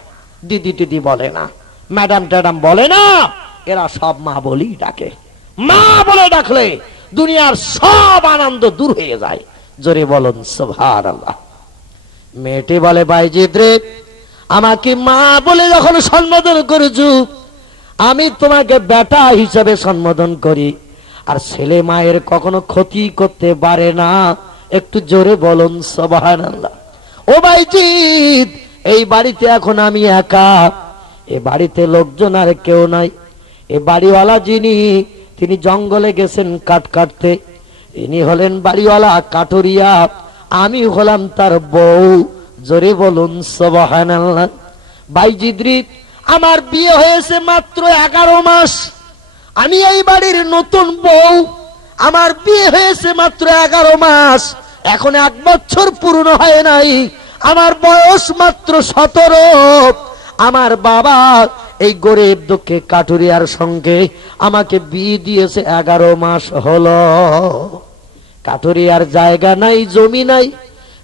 দিদি টিদি বলে না, ম্যাডাম ট্যাডাম বলে না, এরা সব মা বলেই ডাকে। মা বলে ডাকলে দুনিয়ার সব আনন্দ দূর হয়ে যায়। জোরে বলুন সুবহানাল্লাহ। মেয়েটি বলে, বাইজিদ রে, আমাকে মা বলে যখন সম্বোধন করেছো, আমি তোমাকে বেটা হিসাবে সম্বোধন করি, আর ছেলে মায়ের কখনো ক্ষতি করতে পারে না, একটু জোরে বলুন সুবহানাল্লাহ। ও বাইজিদ, এই বাড়িতে এখন আমি একা, এ বাড়িতে লোকজন আর কেউ নাই, এ বাড়িওয়ালা যিনি তিনি জঙ্গলে গেছেন কাঠ কাটতে, ইনি হলেন বাড়িওয়ালা কাঠুরিয়া, আমি হলাম তার বউ। জোরে বলুন সুবহানাল্লাহ। বাইজিদ রে, আমার বিয়ে হয়েছে মাত্র 11 মাস, আমি এই বাড়ির নতুন বউ, আমার বিয়ে হয়েছে মাত্র 11 মাস, এখন 1 বছর পূর্ণ হয় নাই, আমার বয়স মাত্র 17। আমার বাবা এই গরিব দুঃখে কাঠুরিয়ার সঙ্গে আমাকে বিয়ে দিয়েছে, 11 মাস হলো। কাঠুরিয়ার জায়গা নাই, জমি নাই,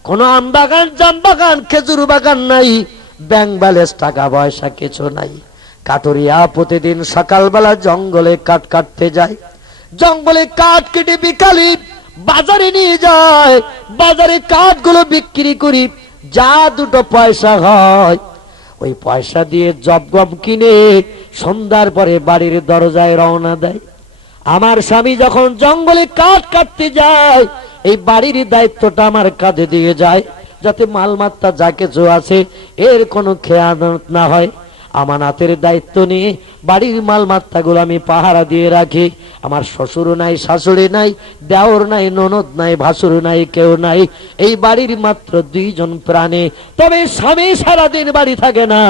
কোন আম বাগান, জাম বাগান, খেজুর বাগান নাই, ব্যাংক ব্যালেন্স, টাকা পয়সা কিছু নাই। কাঠুরিয়া প্রতিদিন সকালবেলা জঙ্গলে কাঠ কাটতে যায়, জঙ্গলে কাঠ কেটে বিকালে বাজারে নিয়ে যায়, বাজারে কাঠগুলো বিক্রি করি, যা দুটো পয়সা হয় ওই পয়সা দিয়ে জবগম কিনে সন্ধ্যার পরে বাড়ির দরজায় রওনা দেয়। আমার স্বামী যখন জঙ্গলে কাঠ কাটতে যায়, এই বাড়ির দায়িত্বটা আমার কাঁধে দিয়ে যায়, যাতে মালমাত্তা যা কিছু আছে এর কোনো খেয়ানত না হয়। আমানাতের দায়িত্ব নিয়ে বাড়ির মালমাত্তা গুলো আমি পাহারা দিয়ে রাখি। আমার শ্বশুর নাই, শাশুড়ি নাই, দেওর নাই, ননদ নাই, ভাসুর নাই, কেউ নাই, এই বাড়ির মাত্র 2 জন প্রাণী। তবে স্বামী সারাদিন বাড়ি থাকে না,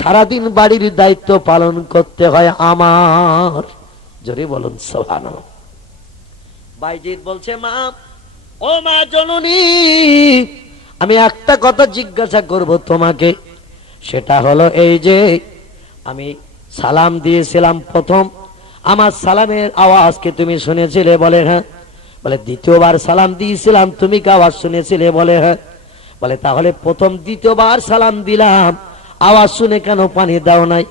সারাদিন বাড়ির দায়িত্ব পালন করতে হয় আমার। জোরে বলুন সুবহানাল্লাহ। বাইজিদ বলছে, মা, ও মা জননী, আমি একটা কথা জিজ্ঞাসা করব তোমাকে, সেটা হলো এই যে আমি সালাম দিয়েছিলাম প্রথম, আমার সালামের আওয়াজ কি তুমি শুনেছিলে? বলে হ্যাঁ। বলে দ্বিতীয়বার সালাম দিয়েছিলাম, তুমি কি আওয়াজ শুনেছিলে? বলে হ্যাঁ। বলে তাহলে প্রথম দ্বিতীয়বার সালাম দিলাম, আওয়াজ শুনে কেন পানি দাও নাই?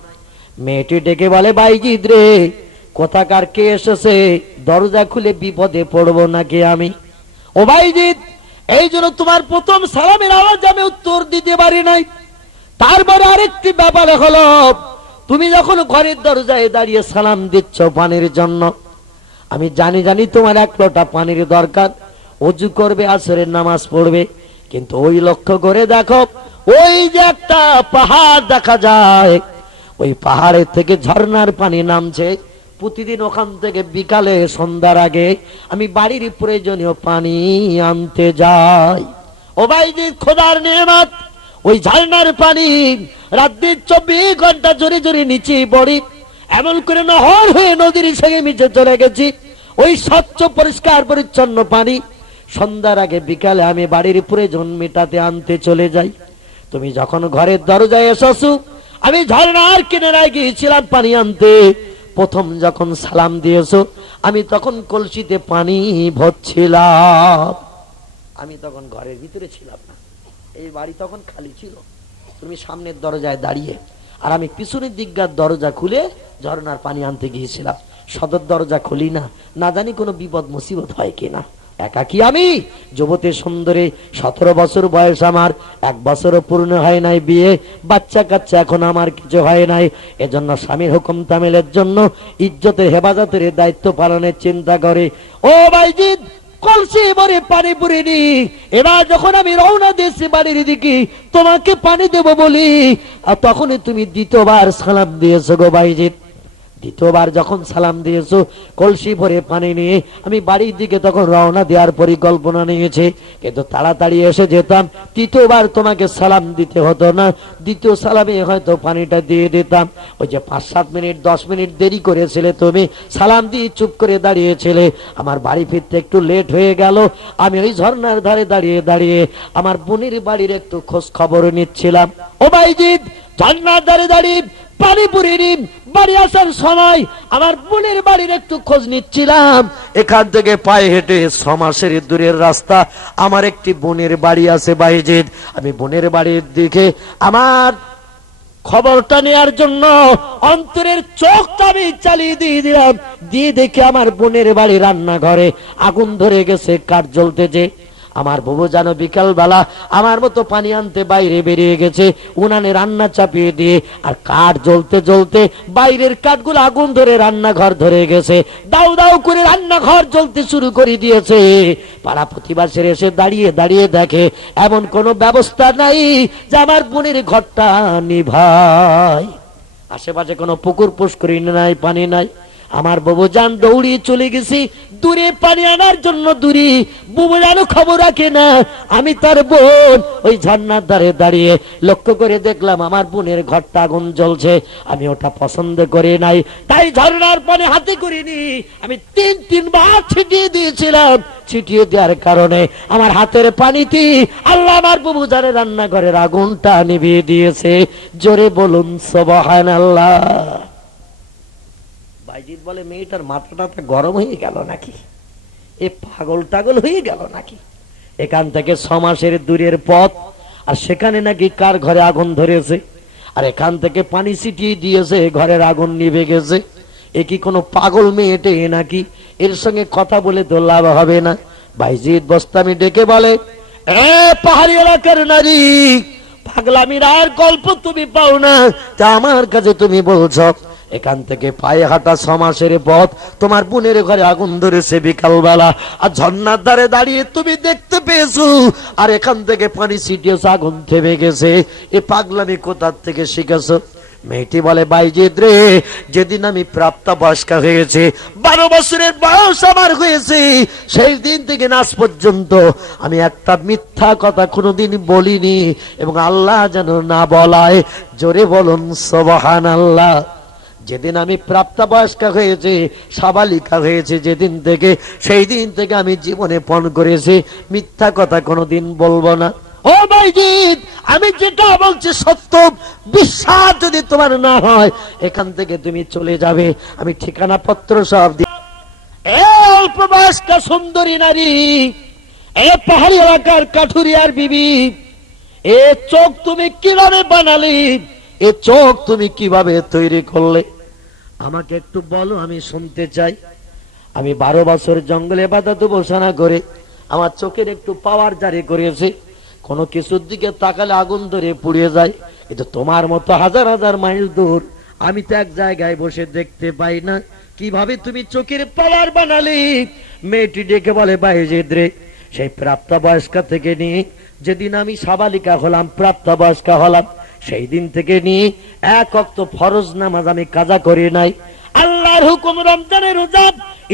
মেয়েটি ডেকে বলে, বাইজিদ রে, কোথাকার কে এসেছে, দরজা খুলে বিপদে পড়বো নাকি আমি? ও বাইজিদ, এই জন্য তোমার প্রথম সালামের আওয়াজ আমি উত্তর দিতে পারি নাই। তারপরে আরেকটি ব্যাপার হলো, তুমি যখন ঘরের দরজায় দাঁড়িয়ে সালাম দিচ্ছ পানির জন্য, আমি জানি তোমার 1 লোটা পানির দরকার, ওযু করবে, আসরের নামাজ পড়বে, কিন্তু ওই লক্ষ্য করে দেখো, ওই যে একটা পাহাড় দেখা যায়, ওই পাহাড়ের থেকে ঝর্ণার পানি নামছে। প্রতিদিন ওখান থেকে বিকালে সন্ধ্যার আগে আমি বাড়ির প্রয়োজনীয় পানি আনতে যাই। ও বাইজিদ, খোদার নেয়ামত, ওই ঝর্ণার পানি রাত-দিন 24 ঘন্টা জোরে জোরে নিচে পড়ে, এমন করে নহর হয়ে নদীর সঙ্গে মিশে চলে গেছি। ওই স্বচ্ছ পরিষ্কার পরিচ্ছন্ন পানি সন্ধ্যার আগে বিকালে আমি বাড়ির প্রয়োজন মেটাতে আনতে চলে যাই। তুমি যখন ঘরের দরজায় এসেছো, আমি ঝর্ণার কিনারায় গিয়েছিলাম পানি আনতে। প্রথম যখন সালাম দিয়েছো, আমি তখন কলসিতে পানি ভরছিলাম। আমি তখন ঘরের ভিতরে ছিলাম না, এই বাড়ি তখন খালি ছিল। তুমি সামনের দরজায় দাঁড়িয়ে, আর আমি পিছনের দিককার দরজা খুলে ঝর্ণার পানি আনতে গিয়েছিলাম। সদর দরজা খুলি না, না জানি কোনো বিপদ মুসিবত হয় কিনা। একাকি আমি, যুবতী সুন্দরী, 17 বছর বয়স আমার, 1 বছরও পূর্ণ হয় নাই বিয়ে, বাচ্চা কাচ্চা এখন আমার কিছু হয় নাই। এজন্য স্বামীর হুকুম তামিলের জন্য ইজ্জতের হেফাজতের দায়িত্ব পালনের চিন্তা করে। ও বাইজিদ, কলসি ভরে পানি পুরিনি। এবার যখন আমি রওনা দিয়েছি বাড়ির দিকে তোমাকে পানি দেব বলি, আর তখনই তুমি দ্বিতীয়বার সালাম দিয়েছো গো বাইজিদ। দ্বিতীয়বার যখন সালাম দিয়েছো, কলসি ভরে পানি নিয়ে আমি বাড়ির দিকে তখন রওনা দেওয়ার পরিকল্পনা নিয়েছি, কিন্তু তাড়াতাড়ি এসে যেতাম, তৃতীয়বার তোমাকে সালাম দিতে হতো না, দ্বিতীয় সালামে হয়তো পানিটা দিয়ে দিতাম। ওই যে 5-7 মিনিট 10 মিনিট দেরি করেছিলে তুমি, সালাম দিয়ে চুপ করে দাঁড়িয়েছিলে, আমার বাড়ি ফিরতে একটু লেট হয়ে গেল। আমি ওই ঝর্ণার ধারে দাঁড়িয়ে দাঁড়িয়ে আমার বোনের বাড়ির একটু খোঁজ খবর নিচ্ছিলাম। ও বাইজিদ, ঝর্ণার ধারে দাঁড়িয়ে পানি পুরিনি, বাড়ি আসার সময় আমার বোনের বাড়ির একটু খোঁজ নিচ্ছিলাম। এখান থেকে পায়ে হেঁটে 6 মাসের দূরের রাস্তা, আমার একটি বোনের বাড়ি আছে বাইজিদ। আমি বোনের বাড়ির দিকে আমার খবরটা নেওয়ার জন্য অন্তরের চোখটা আমি চালিয়ে দিয়ে দিলাম, দিয়ে দেখে আমার বোনের বাড়ি রান্নাঘরে আগুন ধরে গেছে, কাঠ জ্বলতেছে। আমার বুবু জানো বিকাল বেলা আমার মতো পানি আনতে বাইরে বেরিয়ে গেছে, উনানে রান্না চাপিয়ে দিয়ে, আর কাঠ জ্বলতে জ্বলতে বাইরের কাঠগুলো আগুন ধরে রান্নাঘর ধরে গেছে, দাউ দাউ করে রান্নাঘর জ্বলতে শুরু করে দিয়েছে। পাড়া প্রতিবাসীর এসে দাঁড়িয়ে দাঁড়িয়ে দেখে এমন কোনো ব্যবস্থা নাই যে আমার বোনের ঘরটা নিভায়। আশেপাশে কোনো পুকুর পুষ্করিণী নাই, পানি নাই। আমার বুবু জান দৌড়িয়ে চলে গেছি দূরে পানি আনার জন্য। দূরে বুবু জানো খবর রাখে না, আমি তার বোন ওই ঝর্ণার ধারে দাঁড়িয়ে লক্ষ্য করে দেখলাম আমার বোনের ঘরটা আগুন জ্বলছে। আমি ওটা পছন্দ করে নাই, তাই ঝর্ণার পানি হাতে করিনি, আমি 3 বার ছিটিয়ে দিয়েছিলাম। ছিটিয়ে দেওয়ার কারণে আমার হাতের পানিতে আল্লাহ আমার বুবু জানের রান্নাঘরের আগুনটা নিভিয়ে দিয়েছে। জোরে বলুন সুবহানাল্লাহ। বাইজিদ বলে, মেয়েটার মাথাটা গরম হয়ে গেল নাকি? এ পাগল টাগল হয়ে গেল নাকি? এখান থেকে 6 মাসের দূরের পথ, আর সেখানে নাকি কার ঘরে আগুন ধরেছে, আর এখান থেকে পানি ছিটিয়ে দিয়েছে, ঘরের আগুন নিভে গেছে। এ কি কোনো পাগল মেয়েটে নাকি? এর সঙ্গে কথা বলে তো লাভ হবে না। বাইজিদ বোস্তামি ডেকে বলে, এ পাহাড়ি এলাকার নারী, পাগলামির আর গল্প তুমি পাও না, তা আমার কাছে তুমি বলছো এখান থেকে পায়ে হাঁটা 6 মাসের পথ, তোমার বোনের ঘরে আগুন ধরেছে বিকালবেলা, আর ঝর্ণার ধারে দাঁড়িয়ে তুমি দেখতে পেয়েছো, আর এখান থেকে পানি ছিটিয়েছে, আগুন থেমে গেছে। এ পাগলামি কোথা থেকে শিখেছো? মেয়েটি বলে, বাইজিদ রে, যেদিন আমি প্রাপ্তবয়স্কা হয়েছে, 12 বছরের বয়স আমার হয়েছে, সেই দিন থেকে আজ পর্যন্ত আমি একটা মিথ্যা কথা কোনোদিন বলিনি, এবং আল্লাহ যেন না বলায়। জোরে বলুন সুবহানাল্লাহ। যেদিন আমি প্রাপ্তবয়স্কা হয়েছে, সাবালিকা হয়েছে যেদিন থেকে, সেই দিন থেকে আমি জীবনে পণ করেছি মিথ্যা কথা কোনোদিন বলবো না। ও বাইজিদ, আমি যেটা বলছি সত্য, বিশ্বাস যদি তোমার না হয় এখান থেকে তুমি চলে যাবে, আমি ঠিকানা পত্র সব দিই। অল্প বয়স্কা সুন্দরী নারী, এ পাহাড়ি এলাকার কাঠুরিয়ার বিবি, এ চোখ তুমি কিভাবে বানালে, এ চোখ তুমি কিভাবে তৈরি করলে, আমাকে একটু বলো, আমি শুনতে চাই। আমি 12 বছর জঙ্গলে ইবাদত উপাসনা করে আমার চোখের একটু পাওয়ার জারি করেছে, কোনো কিছুর দিকে তাকালে আগুন ধরে পুড়িয়ে যায়। কিন্তু তোমার মতো হাজার হাজার মাইল দূর, আমি তো এক জায়গায় বসে দেখতে পাই না, কিভাবে তুমি চোখের পাওয়ার বানালে? মেয়েটি ডেকে বলে, বাইজিদ রে, সেই প্রাপ্তবয়স্কা থেকে নিয়ে যেদিন আমি সাবালিকা হলাম, প্রাপ্তবয়স্কা হলাম, সেই দিন থেকে নিয়ে এক ওয়াক্ত ফরজ নামাজ আমি কাজা করি নাই। আল্লাহর হুকুম রমজানের রোজা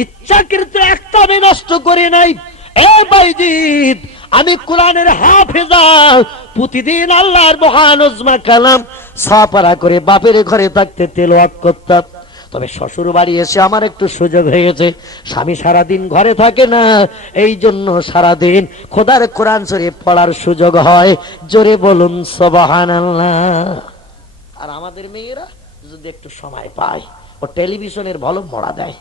ইচ্ছাকৃত একটা আমি নষ্ট করি নাই। এ বাইজিদ, আমি কোরআনের হাফেজা, প্রতিদিন আল্লাহর মহান ওজমা কালাম সাপারা করে বাপের ঘরে থাকতে তেলাওয়াত করতাম। তবে শ্বশুর বাড়ি এসে আমার একটু সুযোগ হয়েছে, স্বামী সারাদিন ঘরে থাকে না, এই জন্য সারাদিন খোদার কোরআন শরীফ পড়ার সুযোগ হয়। জোরে বলুন সুবহানাল্লাহ। আর আমাদের মেয়েরা যদি একটু সময় পায়, ও টেলিভিশনের ভলম মরা দেয়।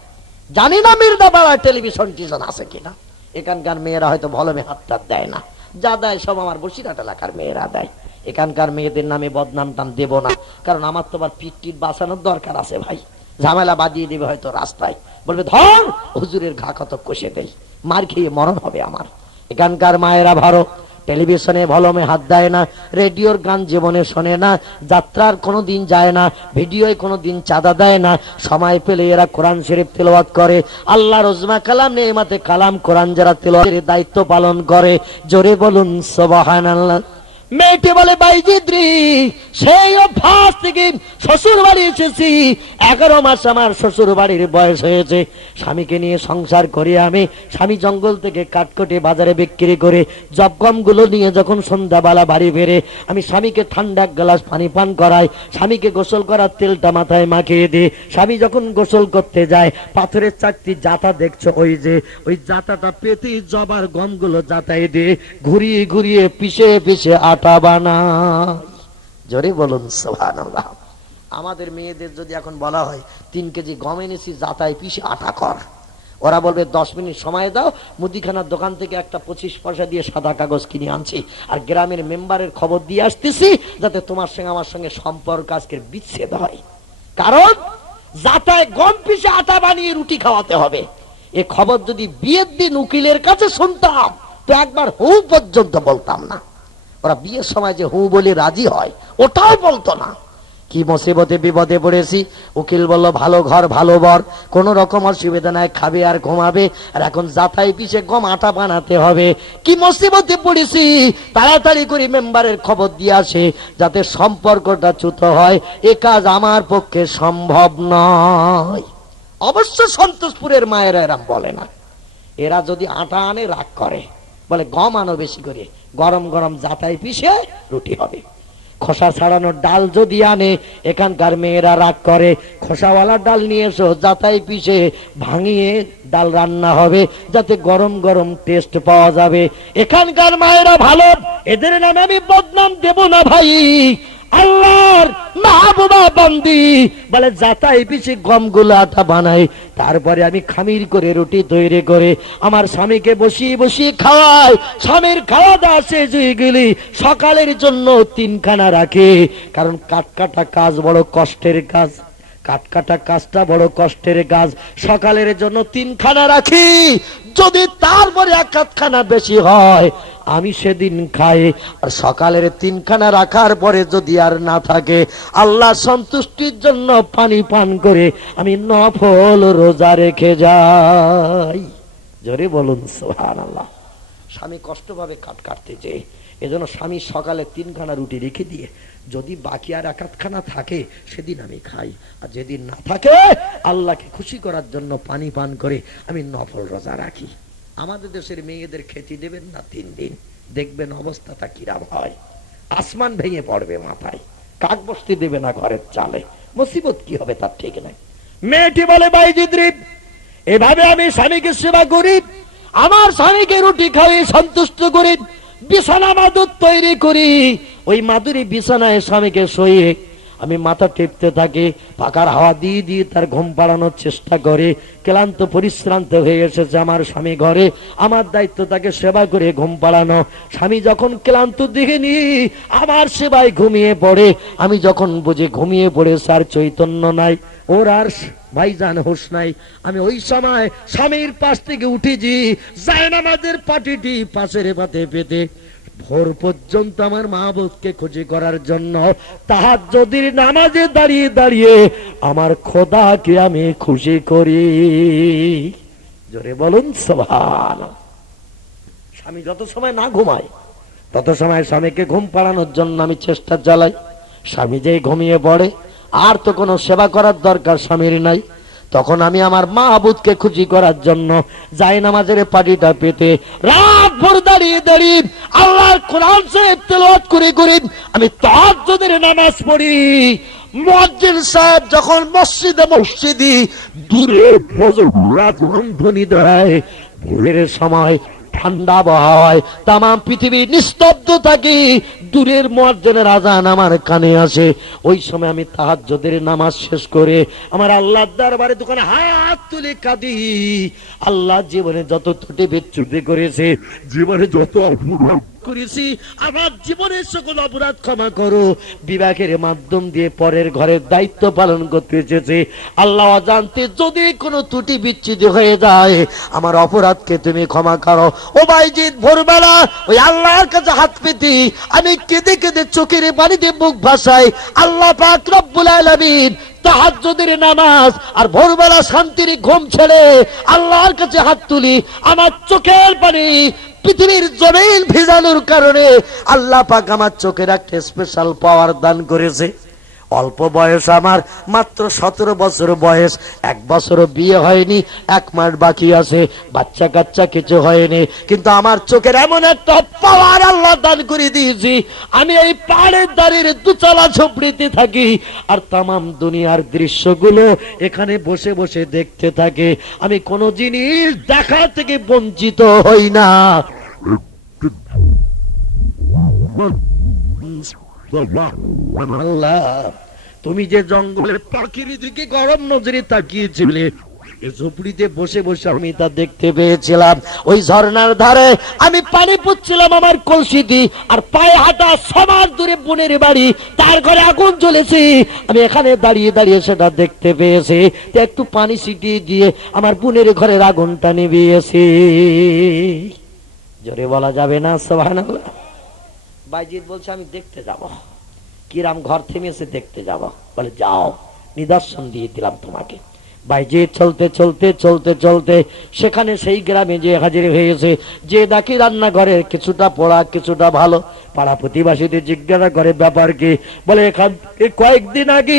জানি না মির্দাপাড়ায় টেলিভিশন টিশন আছে কিনা, এখানকার মেয়েরা হয়তো ভলমে হাতটা দেয় না, যা দেয় সব আমার বসিরহাট এলাকার মেয়েরা দেয়। এখানকার মেয়েদের নামে বদনাম টান দেব না, কারণ আমার তো আবার পিঠ বাঁচানোর দরকার আছে ভাই। ঝামেলা বাজিয়ে দেবে হয়তো রাস্তায়, বলবে ধর হুজুরের ঘা কত কষে দেয়, মার খেয়ে মরণ হবে আমার। এখানকার মায়েরা ভালো, টেলিভিশনে ভলমে হাত দেয় না, রেডিওর গান জীবনে শোনে না, যাত্রার কোনো দিন যায় না, ভিডিওয় কোনো দিন চাঁদা দেয় না। সময় পেলে এরা কোরআন শরীফ তেলাওয়াত করে, আল্লাহর ওজমা কালাম নেমাতে কালাম কোরআন যারা তেলাওয়াতের দায়িত্ব পালন করে। জোরে বলুন সুবহানাল্লাহ। মেয়েটি বলে, বাইজিদ রে, সেই অভ্যাস থেকে শ্বশুর বাড়ি এসেছি, 11 মাস আমার শ্বশুর বাড়ির বয়স হয়েছে। স্বামীকে নিয়ে সংসার করি আমি, স্বামী জঙ্গল থেকে কাঠকটে বাজারে বিক্রি করে জবগম গুলো নিয়ে যখন সন্ধ্যাবেলা বাড়ি ফেরে, আমি স্বামীকে ঠান্ডা গ্লাস পানি পান করাই, স্বামীকে গোসল করার তেলটা মাথায় মাখিয়ে দিই। স্বামী যখন গোসল করতে যায়, পাথরের 4টি জাতা দেখছো, ওই জাতাটা পেতে জবার গমগুলো জাতাই দিয়ে ঘুরিয়ে ঘুরিয়ে পিষে পিষে আটা বানা। জোরে বলুন সুবহানাল্লাহ। আমাদের মেয়েদের যদি এখন বলা হয় 3 কেজি গম এনেছি, জাতায় পিষে আটা কর, ওরা বলবে 10 মিনিট সময় দাও, মুদিখানার দোকান থেকে একটা 25 পয়সা দিয়ে সাদা কাগজ কিনে আনছি, আর গ্রামের মেম্বারের খবর দিয়ে আসতেছি, যাতে তোমার সঙ্গে আমার সঙ্গে সম্পর্ক আজকের বিচ্ছেদ হয়। কারণ জাতায় গম পিষে আটা বানিয়ে রুটি খাওয়াতে হবে। এ খবর যদি বিয়ের দিন উকিলের কাছে শুনতাম, তো একবার হু পর্যন্ত বলতাম না। ওরা বিয়ের সময় যে হু বলে রাজি হয়, ওটাও বলতো না। কি মুসিবতে বিপদে পড়েছি। উকিল বলল, ভালো ঘর ভালো বর, কোন রকম অসুবিধা নাই, খাবে আর ঘুমাবে, আর এখন জাতাই পিষে গম আটা বানাতে হবে। কি মুসিবতে পড়েছি, তাড়াতাড়ি করে মেম্বারের খবর দিয়ে আসে, যাতে সম্পর্কটা চ্যুত হয়। এ কাজ আমার পক্ষে সম্ভব নয়। অবশ্য সন্তোষপুরের মায়েরা এরম বলে না, এরা যদি আটা আনে রাগ করে, বলে গম আনো বেশি করে, গরম গরম জাতাই পিষে রুটি হবে। খোসা ছাড়ানোর ডাল যদি আনে, এখানকার মেয়েরা রাগ করে, খোসাওয়ালা ডাল নিয়ে এসো, জাতাই পিষে ভাঙিয়ে ডাল রান্না হবে, যাতে গরম গরম টেস্ট পাওয়া যাবে। এখানকার মায়েরা ভালো, এদের নামে আমি বদনাম দেব না ভাই। আল্লাহর মাহবুবা বান্দি বলে যাতাই পিছে গমগুলো আটা বানাই, তারপরে আমি খামির করে রুটি তৈরি করে আমার স্বামীকে বসিয়ে বসিয়ে খাওয়াই। স্বামীর খাওয়া দাওয়া শেষ হয়ে গেলে সকালের জন্য 3 খানা রাখে, কারণ কাটকাটা কাজ বড় কষ্টের কাজ, কাটকাটা কাজটা বড় কষ্টের কাজ। সকালের জন্য 3 খানা রাখি, যদি তারপরে 1 খানা বেশি হয় আমি সেদিন খাই। আর সকালের 3 খানা রাখার পরে যদি আর না থাকে, আল্লাহ সন্তুষ্টির জন্য পানি পান করে আমি নফল রোজা রেখে যাই। জোরে বলুন সুবহানাল্লাহ। স্বামী কষ্ট ভাবে কাটতেছে, এজন্য স্বামী সকালে 3 খানা রুটি রেখে দিয়ে যদি বাকি আর 1 খানা থাকে সেদিন আমি খাই, আর যেদিন না থাকে আল্লাহকে খুশি করার জন্য পানি পান করে আমি নফল রোজা রাখি। আমাদের দেশের মেয়েদের খেতে দেবেন না 3 দিন, দেখবেন অবস্থাটা কিরাম হয়, আসমান ভেঙে পড়বে মাথায়, কাক বসতে দেবে না ঘরের চালে, মুসিবত কি হবে তার ঠিক নাই। মেয়েটি বলে বাইজিদ রে, এভাবে আমি স্বামীকে সেবা করি, আমার স্বামীকে রুটি খাওয়িয়ে সন্তুষ্ট করি, বিছানা মাদুর তৈরি করি, ওই মাদুরি বিছানায় স্বামীকে শুইয়ে আমি মাথা টেপতে থাকি, পাকার হাওয়া দিয়ে দিয়ে তার ঘুম পাড়ানোর চেষ্টা করে। ক্লান্ত পরিশ্রান্ত হয়ে এসেছে আমার স্বামী ঘরে, আমার দায়িত্ব তাকে সেবা করে ঘুম পাড়ানো। স্বামী যখন ক্লান্ত দেখে নি আমার সেবায় ঘুমিয়ে পড়ে, আমি যখন বুঝি ঘুমিয়ে পড়ে স্যার চৈতন্য নাই, ওর আর ভাইজান হোশ নাই, আমি ওই সময় স্বামীর পাশ থেকে উঠেছি, জায়নামাজের পাটিটি পাশের পাতে পেতে ভোর পর্যন্ত আমার মাহবুবকে খুশি করার জন্য তাহাজ্জুদের নামাজে দাঁড়িয়ে দাঁড়িয়ে আমার খোদাকে আমি খুশি করি। জোরে বলুন সুবহানাল্লাহ। স্বামী যত সময় না ঘুমায় তত সময় স্বামীকে ঘুম পাড়ানোর জন্য আমি চেষ্টা চালাই। স্বামী যে ঘুমিয়ে পড়ে আর তো কোনো সেবা করার দরকার স্বামীর নাই, তখন আমি আমার মাহবুবকে খুশি করার জন্য জায়নামাজের পাটিটা পেতে রাত ভোর দাঁড়িয়ে দাঁড়িয়ে আল্লাহর কোরআন শরীফ তেলাওয়াত করে করে আমি তাহাজ্জুদের নামাজ পড়ি। মুয়াজ্জিন সাহেব যখন মসজিদে দূরে ফজর রাত ধ্বনি দেয়, ভোরের সময় ঠান্ডা আবহাওয়ায় তাম পৃথিবী নিস্তব্ধ থাকে, দূরের মুয়াজ্জিনের আযান আমার কানে আসে, ওই সময় আমি তাহাজ্জুদের নামাজ শেষ করে আমার আল্লাহর দরবারে দোকানে হাত তুলে কাঁদি। আল্লাহ জীবনে যত ত্রুটি বিচ্যুতি করেছে, জীবনে যত অপরাধ করেছি, আমার জীবনের সকল অপরাধ ক্ষমা করো। বিবাহের মাধ্যম দিয়ে পরের ঘরের দায়িত্ব পালন করতে এসেছে, আল্লাহ অজান্তে যদি কোনো ত্রুটি বিচ্ছুতি হয়ে যায় আমার অপরাধকে তুমি ক্ষমা করো। ও বাইজিদ ভোরবেলা ওই আল্লাহর কাছে হাত পেতে আমি কেঁদে কেঁদে চোখের পানিতে মুখ ভাসাই, আল্লাহ পাক রব্বুল আলামিন তাহাজ্জুদের নামাজ আর ভোরবেলা শান্তির ঘুম ছেড়ে আল্লাহর কাছে হাত তুলি, আমার চোখের পানি পৃথিবীর জমিন ভিজানোর কারণে আল্লাহ পাক আমার চোখের একটা স্পেশাল পাওয়ার দান করেছে। অল্প বয়স আমার, মাত্র 17 বছর বয়স, 1 বছরও বিয়ে হয়নি, 1 মাস বাকি আছে, বাচ্চা কাচ্চা কিছু হয়নি, কিন্তু আমার চোখের এমন একটা পাওয়ার আল্লাহ দান করে দিয়েছি, আমি এই পাহাড়ের দাঁড়িয়ে 2 তলা ঝুপড়িতে থাকি আর তামাম দুনিয়ার দৃশ্যগুলো এখানে বসে বসে দেখতে থাকি, আমি কোনো জিনিস দেখা থেকে বঞ্চিত হই না। আল্লাহ তুমি যে জঙ্গলের পাখির দিকে গরম নজরে তাকিয়েছিলে, ঝুপড়িতে বসে বসে আমি তা দেখতে পেয়েছিলাম। ওই ঝর্ণার ধারে আমি পানি পুচ্ছিলাম আমার কলসিতে, আর পায়ে হাঁটা সমাজ দূরে বোনের বাড়ি, তার ঘরে আগুন জ্বলেছে, আমি এখানে দাঁড়িয়ে দাঁড়িয়ে সেটা দেখতে পেয়েছি। একটু পানি ছিটিয়ে দিয়ে আমার বোনের ঘরের আগুনটা নিভিয়েছি। জোরে বলা যাবে না সুবহানাল্লাহ। বাইজিদ বলছে আমি দেখতে যাব। কিরাম ঘর থেমেছে, দেখতে যাব। বলে যাও, নিদর্শন দিয়ে দিলাম তোমাকে। বাইজিদ চলতে চলতে চলতে চলতে সেখানে সেই গ্রামে যে হাজির হয়েছে, যে দেখি রান্নাঘরে কিছুটা পোড়া কিছুটা ভালো। পাড়া প্রতিবাসীদের জিজ্ঞাসা করে ব্যাপার কি? বলে এখান কয়েকদিন আগে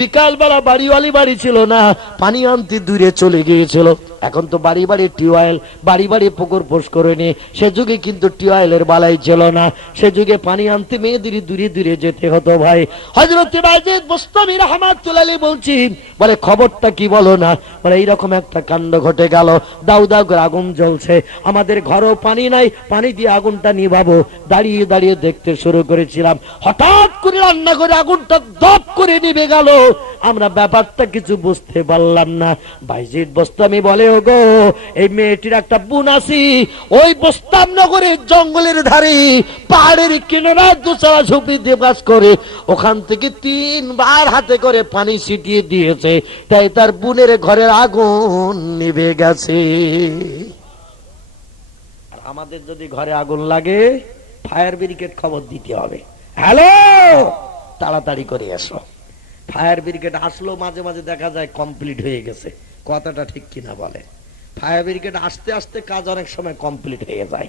বিকালবেলা বাড়িওয়ালি বাড়ি ছিল না, পানি আনতে দূরে চলে গিয়েছিল। এখন তো বাড়ি বাড়ি টিউবওয়েল, বাড়ি বাড়ি পুকুর পোষ করে নি, সে যুগে কিন্তু টিউবওয়েলের বালাই ছিল না, সে যুগে পানি আনতে মেয়েদের দূরে দূরে যেতে হতো। ভাই হযরত বাইজিদ বুস্তামি রাহমাতুল্লাহ আলাইহি বলছেন, বলে খবরটা কি বলো না? বলে এইরকম একটা কাণ্ড ঘটে গেল, দাউ দাউ করে আগুন জ্বলছে, আমাদের ঘরেও পানি নাই, পানি দিয়ে আগুনটা নিভাবো। দাঁড়িয়ে দাঁড়িয়ে দাঁড়িয়ে দেখতে শুরু করেছিলাম, হঠাৎ করে রান্না করে আগুনটা দপ করে নিভে গেল। আমরা ব্যাপারটা কিছু বুঝতে পারলাম না। বাইজিদ বোস্তামি বলে, ওগো এই মেয়েটির একটা বোন আছি, ওই বোস্তামনগরের জঙ্গলের ধারে পাহাড়ের কিনারা দোচালা ঝুপড়ি দিয়ে বাস করে, ওখান থেকে 3 বার হাতে করে পানি ছিটিয়ে দিয়েছে, তাই তার বোনের ঘরের আগুন নিভে গেছে। আর আমাদের যদি ঘরে আগুন লাগে, ফায়ার ব্রিগেড খবর দিতে হবে, হ্যালো তাড়াতাড়ি করে এসো। ফায়ার ব্রিগেড আসলো, মাঝে মাঝে দেখা যায় কমপ্লিট হয়ে গেছে। কথাটা ঠিক কিনা বলে? ফায়ার ব্রিগেড আসতে আসতে কাজ অনেক সময় কমপ্লিট হয়ে যায়।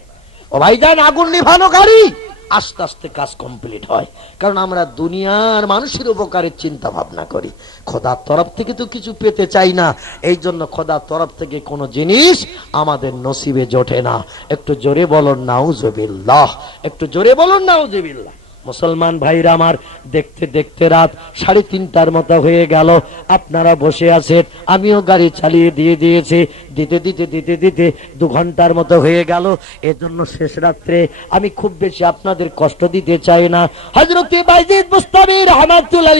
ও ভাইজান, আগুন নিভানো গাড়ি আস্তে আস্তে কাজ কমপ্লিট হয়, কারণ আমরা দুনিয়ার মানুষের উপকারের চিন্তা ভাবনা করি। খোদার তরফ থেকে তো কিছু পেতে চাই না, এই জন্য খোদার তরফ থেকে কোনো জিনিস আমাদের নসিবে জোটে না। একটু জোরে বলুন নাউজুবিল্লাহ, একটু জোরে বলুন নাউজুবিল্লাহ। মুসলমান ভাইরা আমার, দেখতে দেখতে রাত 3:30টার মতো হয়ে গেল। আপনারা বসে আছেন, আমিও গাড়ি চালিয়ে দিয়েছি। দিতে দিতে দিতে দিতে 2 ঘন্টার মতো হয়ে গেল। এজন্য শেষ রাত্রে আমি খুব বেশি আপনাদের কষ্ট দিতে চাই না। হযরতে বাইজিদ বুস্তামি রাহমাতুল্লাহ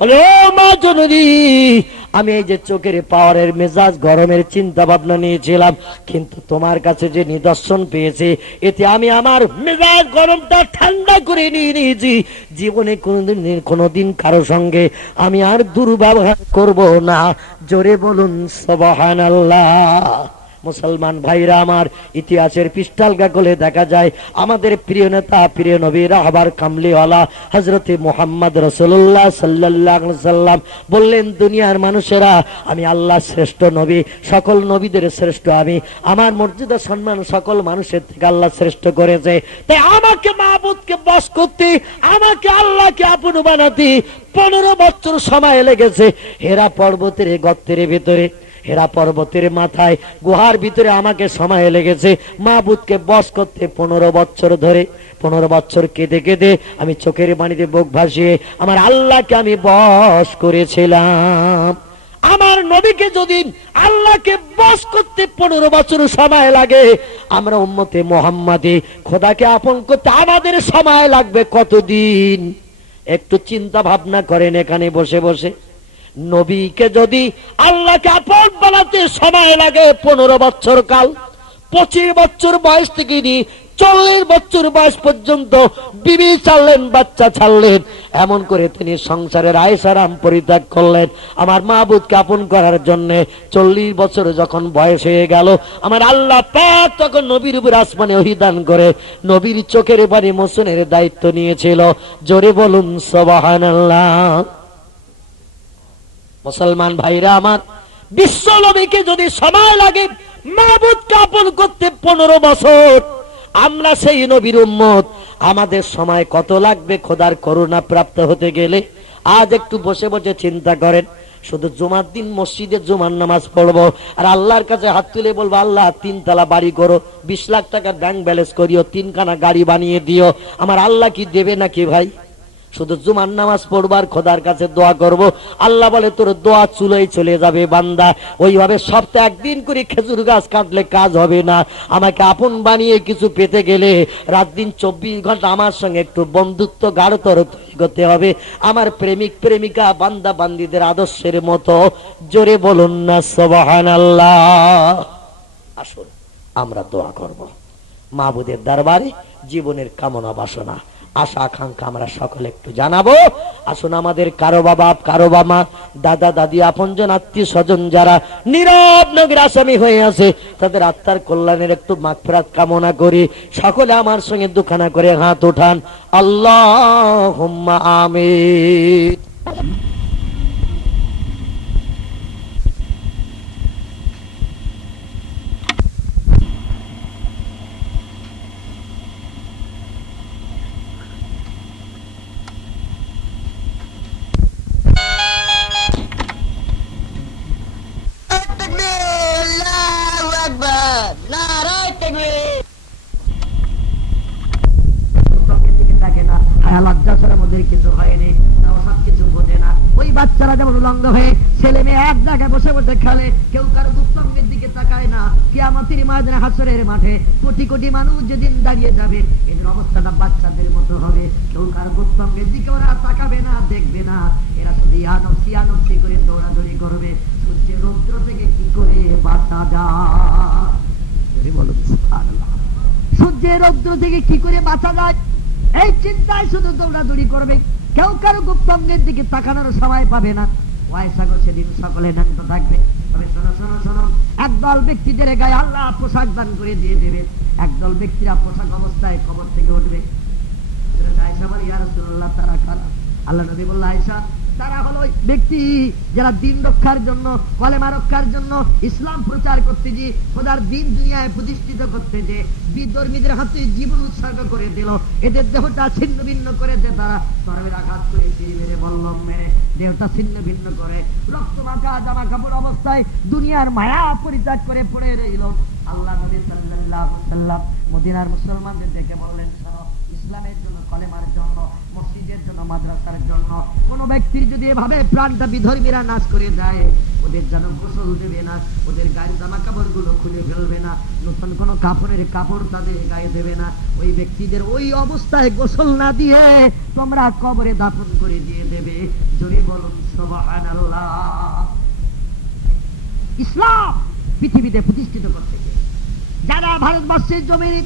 বলে, ও মা জননী, আমি এই যে চোখের পাওয়ারের মেজাজ গরমের চিন্তা ভাবনা নিয়েছিলাম, কিন্তু তোমার কাছে যে নিদর্শন পেয়েছি, এতে আমি আমার মেজাজ গরমটা ঠান্ডা করে নিয়ে নিয়েছি। জীবনে কোনোদিন কারো সঙ্গে আমি আর দুর্ব্যবহার করব না। জোরে বলুন সুবহানাল্লাহ। মুসলমান ভাইরা আমার, ইতিহাসের পৃষ্ঠালকা খুলে দেখা যায় আমাদের প্রিয় নেতা, প্রিয় নবী রাহবার কামলিওয়ালা হযরতে মুহাম্মদ রাসূলুল্লাহ সাল্লাল্লাহু আলাইহি সাল্লাম বললেন, দুনিয়ার মানুষেরা, আমি আল্লাহ শ্রেষ্ঠ নবী, সকল নবীদের শ্রেষ্ঠ আমি। আমার মর্যাদা সম্মান সকল মানুষের থেকে আল্লাহ শ্রেষ্ঠ করেছে, তাই আমাকে মাবুদকে বশ করতে, আমাকে আল্লাহকে আপন বানাতে 15 বছর সময় লেগেছে। হেরা পর্বতের গর্তের ভিতরে, হেরা পর্বতের মাথায় গুহার ভিতরে আমাকে সময় লেগেছে মাবুদকে বশ করতে 15 বছর ধরে। 15 বছর কেঁদে কেঁদে আমি চোখের পানিতে বুক ভাসিয়ে আমার আল্লাহকে আমি বশ করেছিলাম। আমার নবীকে যদি আল্লাহকে বশ করতে 15 বছর সময় লাগে, আমরা উম্মতে মুহাম্মাদি খোদাকে আপন করতে আমাদের সময় লাগবে কতদিন? একটু চিন্তা ভাবনা করেন এখানে বসে বসে। নবীকে যদি আল্লাহকে আপন বানাতে সময় লাগে 15 বছর কাল, 25 বছর বয়স থেকে নিয়ে 40 বছর বয়স পর্যন্ত বিবি ছাড়লেন, বাচ্চা ছাড়লেন, এমন করে তিনি সংসারের আয়েশারাম পরিত্যাগ করলেন আমার মাবুদকে আপন করার জন্য। 40 বছর যখন বয়স হয়ে গেল, আমার আল্লাহ পাক তখন নবীর উপর আসমানে ওহী দান করে নবীর চোখের পানি মোচনের দায়িত্ব নিয়েছিল। জোরে বলুন সুবহানাল্লাহ। মুসলমান ভাইরা আমার, বিশ্ব নবীকে যদি সময় লাগে মাবুদকে আপন করতে 15 বছর, আমরা সেই নবীর উম্মত, আমাদের সময় কত লাগবে খোদার করুণা প্রাপ্ত হতে গেলে? আজ একটু বসে বসে চিন্তা করেন। শুধু জুমার দিন মসজিদে জুমার নামাজ পড়বো আর আল্লাহর কাছে হাত তুলে বলবো, আল্লাহ 3 তলা বাড়ি করো, 20 লাখ টাকা ব্যাংক ব্যালেন্স করিও, 3 খানা গাড়ি বানিয়ে দিও, আমার আল্লাহ কি দেবে নাকি ভাই? শুধু জুমার নামাজ পড়বার খোদার কাছে দোয়া করব, আল্লাহ বলে তোর দোয়া চুলোই চলে যাবে বান্দা। ওইভাবে সপ্তাহে একদিন করে খেজুর গাছ কাটলে কাজ হবে না। আমাকে আপন বানিয়ে কিছু পেতে গেলে রাত দিন 24 ঘন্টা আমার সঙ্গে একটু বন্ধুত্ব গাঢ়তর তৈরি করতে হবে, আমার প্রেমিক প্রেমিকা বান্দা বান্দীদের আদর্শের মতো। জোরে বলুন না সুবহানাল্লাহ। আসুন আমরা দোয়া করব মাবুদের দরবারে, জীবনের কামনা বাসনা আশা আকাঙ্ক্ষা আমরা সকলে একটু জানাবো। আসুন আমাদের কারো বাবা, কারো বাবা, দাদা দাদি, আপনজন আত্মীয় স্বজন যারা নীরব নগর আসামি হয়ে আছে, তাদের আত্মার কল্যাণের একটু মাগফিরাত কামনা করি। সকলে আমার সঙ্গে দুখানা করে হাত উঠান, আল্লাহুম্মা আমিন। হায়া লজ্জা ছাড়ার মধ্যে কিছু হয়নি, তাও সবকিছু বোঝে না। ওই বাচ্চারা যেমন উলঙ্গ হয়ে ছেলে মেয়ে এক জায়গায় বসে বসে খেলে, কেউ কারো দুঃসঙ্গের দিকে তাকায় না। কিয়ামতের ময়দানে হাসরের মাঠে কোটি কোটি মানুষ যেদিন দাঁড়িয়ে যাবে, এদের অবস্থাটা বাচ্চাদের মতো হবে। কেউ কারো দুঃসঙ্গের দিকে ওরা তাকাবে না, দেখবে না। এরা শুধু ইয়ানফসি ইয়ানফসি করে দৌড়াদৌড়ি করবে। সূর্যের রৌদ্র থেকে কি করে বাঁচা যায়? বলো সুবহানাল্লাহ। সূর্যের রৌদ্র থেকে কি করে বাঁচা যায়, এই চিন্তায় শুধু দৌড়াদৌড়ি করবে। কেউ কারো গুপ্তঙ্গের দিকে তাকানোর সময় পাবে না। ওয়াইসাগো সেদিন সকলে ন্যান্ত থাকবে। তবে শোনো শোনো শোনো, একদল ব্যক্তিদের গায়ে আল্লাহ পোশাক দান করে দিয়ে দেবে। একদল ব্যক্তিরা পোশাক অবস্থায় কবর থেকে উঠবে। আয়েশা বলে, ইয়া রাসূলুল্লাহ, তারা কারা? আল্লাহ নবী বলল, আয়েশা, তারা হলো ব্যক্তি যারা দিন রক্ষার জন্য, কলেমা রক্ষার জন্য, ইসলাম প্রচার করতে যে, খোদার দিন দুনিয়ায় প্রতিষ্ঠিত করতে যে বিধর্মীদের হাতে জীবন উৎসর্গ করে দিল। এদের দেহটা ছিন্ন ভিন্ন করে যে তারা তরবারির আঘাত করে মেরে বল্লম মেরে দেহটা ছিন্ন ভিন্ন করে রক্ত মাখা জামা কাপড় অবস্থায় দুনিয়ার মায়া পরিত্যাগ করে পড়ে রইল। আল্লাহ নবী সাল্লাল্লাহু আলাইহি ওয়াসাল্লাম মদিনার মুসলমানদের ডেকে বললেন, শোনো, ইসলামের জন্য, কলেমার জন্য, মসজিদের জন্য, মাদ্রাসার জন্য কোন ব্যক্তির যদি এভাবে প্রাণটা বিধর্মীরা নাশ করে দেয়, ওদের যেন গোসল দেবে না, ওদের গায়ের জামা কাপড় গুলো খুলে ফেলবে না, নতুন কোন কাপড়ের কাপড় তাদের গায়ে দেবে না। ওই ব্যক্তিদের ওই অবস্থায় গোসল না দিয়ে তোমরা কবরে দাফন করে দিয়ে দেবে। যদি বলুন সুবহানাল্লাহ। ইসলাম পৃথিবীতে প্রতিষ্ঠিত করতে গিয়ে যারা ভারতবর্ষের জমিনে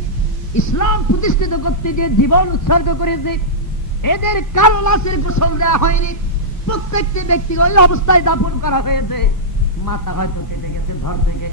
ইসলাম প্রতিষ্ঠিত করতে গিয়ে জীবন উৎসর্গ করেছে, এদের কারো লাশের গোসল দেওয়া হয়নি। প্রত্যেকটি ব্যক্তি ওই অবস্থায় দাফন করা হয়েছে। মাথা হয়তো কেটে গেছে ধর থেকে,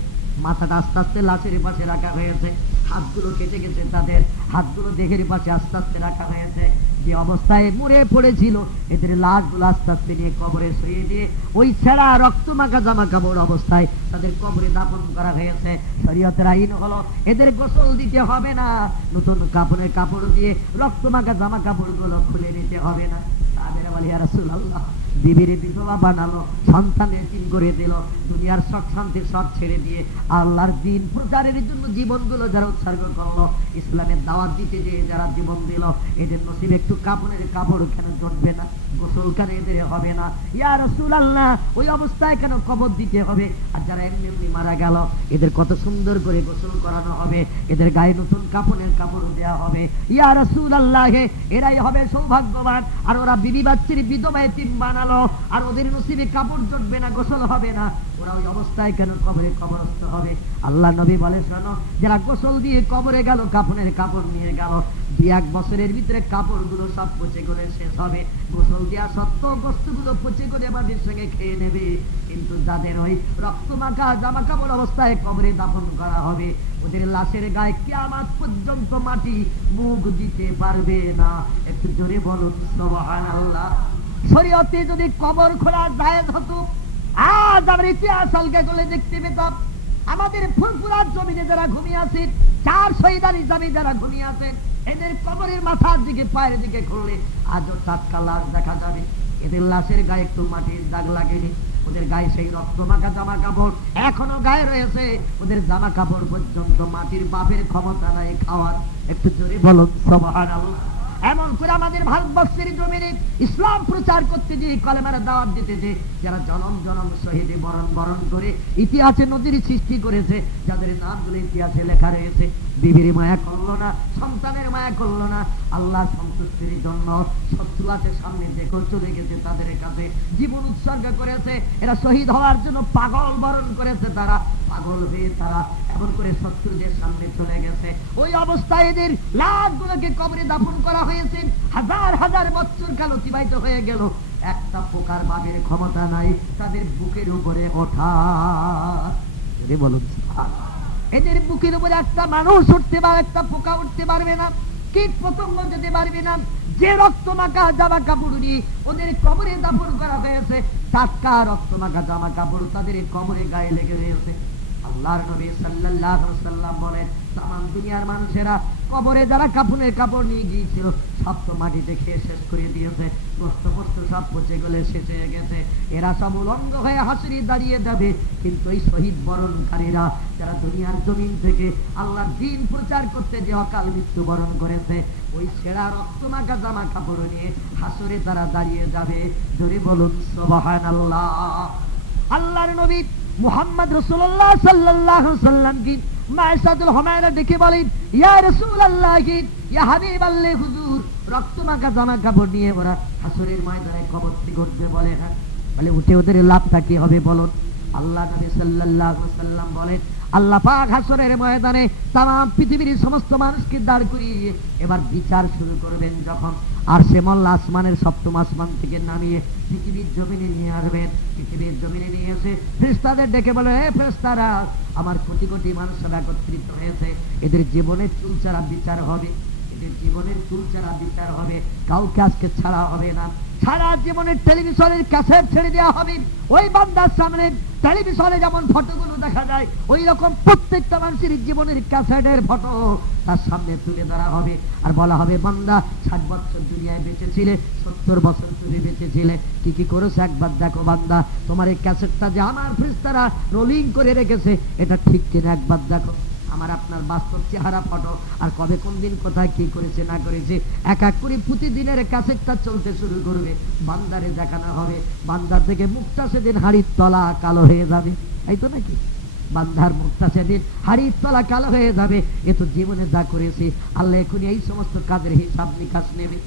মাথাটা আস্তে আস্তে লাশের পাশে রাখা হয়েছে। হাতগুলো কেটে গেছে, তাদের হাতগুলো দেহের পাশে আস্তে আস্তে রাখা হয়েছে। যে অবস্থায় মরে পড়েছিল, এদের লাশগুলো আস্তে আস্তে নিয়ে কবরে শুয়ে দিয়ে ওই ছেঁড়া রক্ত মাখা জামা কাপড় অবস্থায় তাদের কবরে দাফন করা হয়েছে। শরীয়তের আইন হলো এদের গোসল দিতে হবে না, নতুন কাপড়ের কাপড় দিয়ে রক্ত মাখা জামা কাপড় গুলো খুলে নিতে হবে না। সাহাবীরা বলে, ইয়া রাসূলুল্লাহ, বিবির বিধবা বানালো, সন্তান এতিম করে দিল, দুনিয়ার সুখ শান্তি সব ছেড়ে দিয়ে আল্লাহর দ্বীন প্রচারের জন্য জীবনগুলো যারা উৎসর্গ করলো, ইসলামের দাওয়াত দিতে যে যারা জীবন দিল, এদের নসিবে একটু কাপড়ের কাপড় কেন জুটবে না, গোসল কেন এদের হবে না? ইয়া রাসূলুল্লাহ, ওই অবস্থায় কেন কবর দিতে হবে? আর যারা এমনি এমনি মারা গেল, এদের কত সুন্দর করে গোসল করানো হবে, এদের গায়ে নতুন কাপড়ের কাপড় দেওয়া হবে। ইয়া রাসূলুল্লাহ, এরাই হবে সৌভাগ্যবান। আর ওরা বিবি বাচ্চির বিধবা এতিম বানালো, আর ওদের নসিবে কাপড় জুটবে না, গোসল হবে না, ওরা ওই অবস্থায় কেন কবরে কবরস্থ হবে? আল্লাহ নবী বলে, শোনো, যারা গোসল দিয়ে কবরে গেল, কাপড়ের কাপড় নিয়ে গেল, 2-1 বছরের ভিতরে কাপড় গুলো সব পচে গলে শেষ হবে। গোসল দেওয়া সত্ত্বেও বস্তুগুলো পচে গলে মাটির সঙ্গে খেয়ে নেবে। কিন্তু যাদের ওই রক্ত মাখা জামা কাপড় অবস্থায় কবরে দাফন করা হবে, ওদের লাশের গায়ে কিয়ামত পর্যন্ত মাটি মুখ দিতে পারবে না। একটু জোরে বলুন সুবহানাল্লাহ। শরীয়তে যদি কবর খোলা জায়েজ হতো, আজ আমরা ইতিহাস আলগা করলে দেখতে পেতাম আমাদের ফুরফুরার জমিনে যারা ঘুমিয়ে আছেন, 4 শহীদার হিসাবে যারা ঘুমিয়ে আছেন, এদের কবরের মাথার দিকে পায়ের দিকে খুললে আজও টাটকা লাশ দেখা যাবে। এদের লাশের গায়ে একটু মাটির দাগ লাগেনি, ওদের গায়ে সেই রক্ত মাখা জামা কাপড় এখনো গায়ে রয়েছে, ওদের জামা কাপড় পর্যন্ত মাটির বাপের ক্ষমতা নাই খাওয়ার। একটু জোরে বলুন সুবহানাল্লাহ। এমন করে আমাদের ভারতবর্ষের জমিনে ইসলাম প্রচার করতে যে, কলেমার দাওয়াত দিতে যে যারা জনম জনম শহীদে বরণ বরণ করে ইতিহাসে নদীর সৃষ্টি করেছে, যাদের নামগুলো ইতিহাসে লেখা রয়েছে, বিবির মায়া করলো না, সন্তানের মায়া করলো না, আল্লাহ সন্তুষ্টির জন্য শত্রু আছে সামনে দেখো চলে গেছে, তাদের কাছে জীবন উৎসর্গ করেছে। এরা শহীদ হওয়ার জন্য পাগল বরণ করেছে, তারা পাগল হয়ে তারা এমন করে শত্রুদের সামনে চলে গেছে। ওই অবস্থায় এদের লাশগুলোকে কবরে দাফন করা হয়েছে। হাজার হাজার বছর কাল অতিবাহিত হয়ে গেল, একটা পোকার বাঘের ক্ষমতা নাই তাদের বুকের উপরে ওঠা। বলুন, এদের বুকের উপরে একটা মানুষ উঠতে পারে, একটা পোকা উঠতে পারবে না, কীট পতঙ্গ যেতে পারবে না। যে রক্ত মাখা জামা কাপড় নিয়ে ওদের কবরে দাফন করা হয়েছে, টাটকা রক্ত মাখা জামা কাপড় তাদের কবরে গায়ে লেগে রয়েছে। আল্লাহর নবী সাল্লাল্লাহু আলাইহি ওয়াসাল্লাম বলেন, তামাম দুনিয়ার মানুষেরা কবরে যারা কাফনের কাপড় নিয়ে গিয়েছিল সব তো মাটিতে খেয়ে শেষ করে দিয়েছে, মস্ত মস্ত সব পচে গলে শেষ হয়ে গেছে। এরা সব উলঙ্গ হয়ে হাসরি দাঁড়িয়ে যাবে। কিন্তু এই শহীদ বরণকারীরা যারা দুনিয়ার জমিন থেকে আল্লাহর দ্বীন প্রচার করতে যে অকাল মৃত্যুবরণ করেছে, ওই ছেঁড়া রক্তমাখা জামা কাপড় নিয়ে হাসরে তারা দাঁড়িয়ে যাবে। জোরে বলুন সুবহানাল্লাহ। আল্লাহর নবী মুহাম্মদ রাসূলুল্লাহ সাল্লাল্লাহু আলাইহি ওয়াসাল্লাম কি মাইসাতুল হুমায়রা দেখে বলেন, ইয়া রাসূলুল্লাহ, ইয়া হাবিবাল্লাহ, হুজুর রক্তমাখা জামা কাপড় নিয়ে ওরা হাসরের ময়দানে কবরটি করতে বলে না, বলে উঠে ওদের লাভটা কি হবে বলুন? আল্লাহ নবী সাল্লাল্লাহু আলাইহি ওয়াসাল্লাম বলেন, আল্লাহ পাক হাসরের ময়দানে তামাম পৃথিবীর সমস্ত মানুষকে দাঁড় করিয়ে এবার বিচার শুরু করবেন। যখন আর সে মোল্লা আসমানের সপ্তম আসমান থেকে নামিয়ে পৃথিবীর জমিনে নিয়ে আসবেন। পৃথিবীর জমিনে নিয়ে এসে ফেরেশতাদের ডেকে বলে, হে ফেরেশতারা, আমার কোটি কোটি মানুষ সব একত্রিত হয়েছে, এদের জীবনের চুলচারা বিচার হবে, এদের জীবনের চুলচারা বিচার হবে, কাউকে আজকে ছাড়া হবে না। সারা জীবনের টেলিভিশনের ক্যাসেট ছেড়ে দেওয়া হবে। ওই বান্দার সামনে টেলিভিশনে যেমন ফটোগুলো দেখা যায়, ওই রকম প্রত্যেকটা মানুষের জীবনের ক্যাসেটের ফটো তার সামনে তুলে ধরা হবে। আর বলা হবে, বান্দা 60 বছর দুনিয়ায় বেঁচেছিলে, 70 বছর তুমি বেঁচেছিলে, কি কি করেছো একবার দেখো। বান্দা, তোমার এই ক্যাসেটটা যে আমার ফেরেশতারা রোলিং করে রেখেছে, এটা ঠিক কিনা একবার দেখো। আমার আপনার বাস্তব চেহারা ফটো আর কবে কোন দিন কোথায় কি করেছে না করেছে এক এক করে প্রতিদিনের ক্যাসেটটা চলতে শুরু করবে, বান্দারে দেখানো হবে। বান্দার থেকে মুখটা সেদিন হাড়ির তলা কালো হয়ে যাবে, এই তো নাকি? বান্দার মুখটা সেদিন হাড়ির তলা কালো হয়ে যাবে। এ তো জীবনে যা করেছে, আল্লাহ এখনই এই সমস্ত কাজের হিসাব নিকাশ নেবে।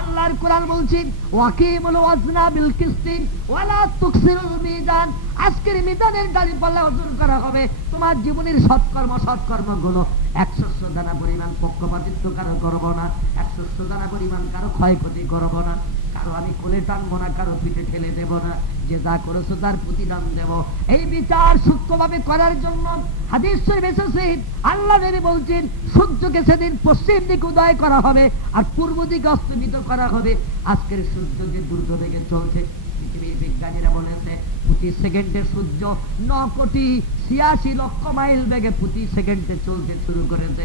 আল্লাহর কোরআন বলছেন, ওয়াকিমুল ওয়াজনা বিল কিসতি ওয়ালা তুকসিরুল মিজান। আজকের মিজানের দাঁড়িপাল্লা ওজন করা হবে। তোমার জীবনের সৎকর্মগুলো 100 দানা পরিমাণ পক্ষপাতিত্ব কারো করবো না, 100 দানা পরিমাণ কারো ক্ষয়ক্ষতি করবো না, কারো আমি কোলে টানবো না, কারো পিঠে ঠেলে দেব না, যে যা করেছো তার প্রতিদান দেব। এই বিচার সূক্ষ্মভাবে করার জন্য হাদিস শরীফে এসেছে, আল্লাহ নবী বলছেন, সূর্যকে সেদিন পশ্চিম দিকে উদয় করা হবে আর পূর্ব দিকে অস্তমিত করা হবে। আজকের সূর্য যে দ্রুত বেগে চলছে, পৃথিবীর বিজ্ঞানীরা বলেছে প্রতি সেকেন্ডে সূর্য 9,86,00,000 মাইল বেগে প্রতি সেকেন্ডে চলতে শুরু করেছে।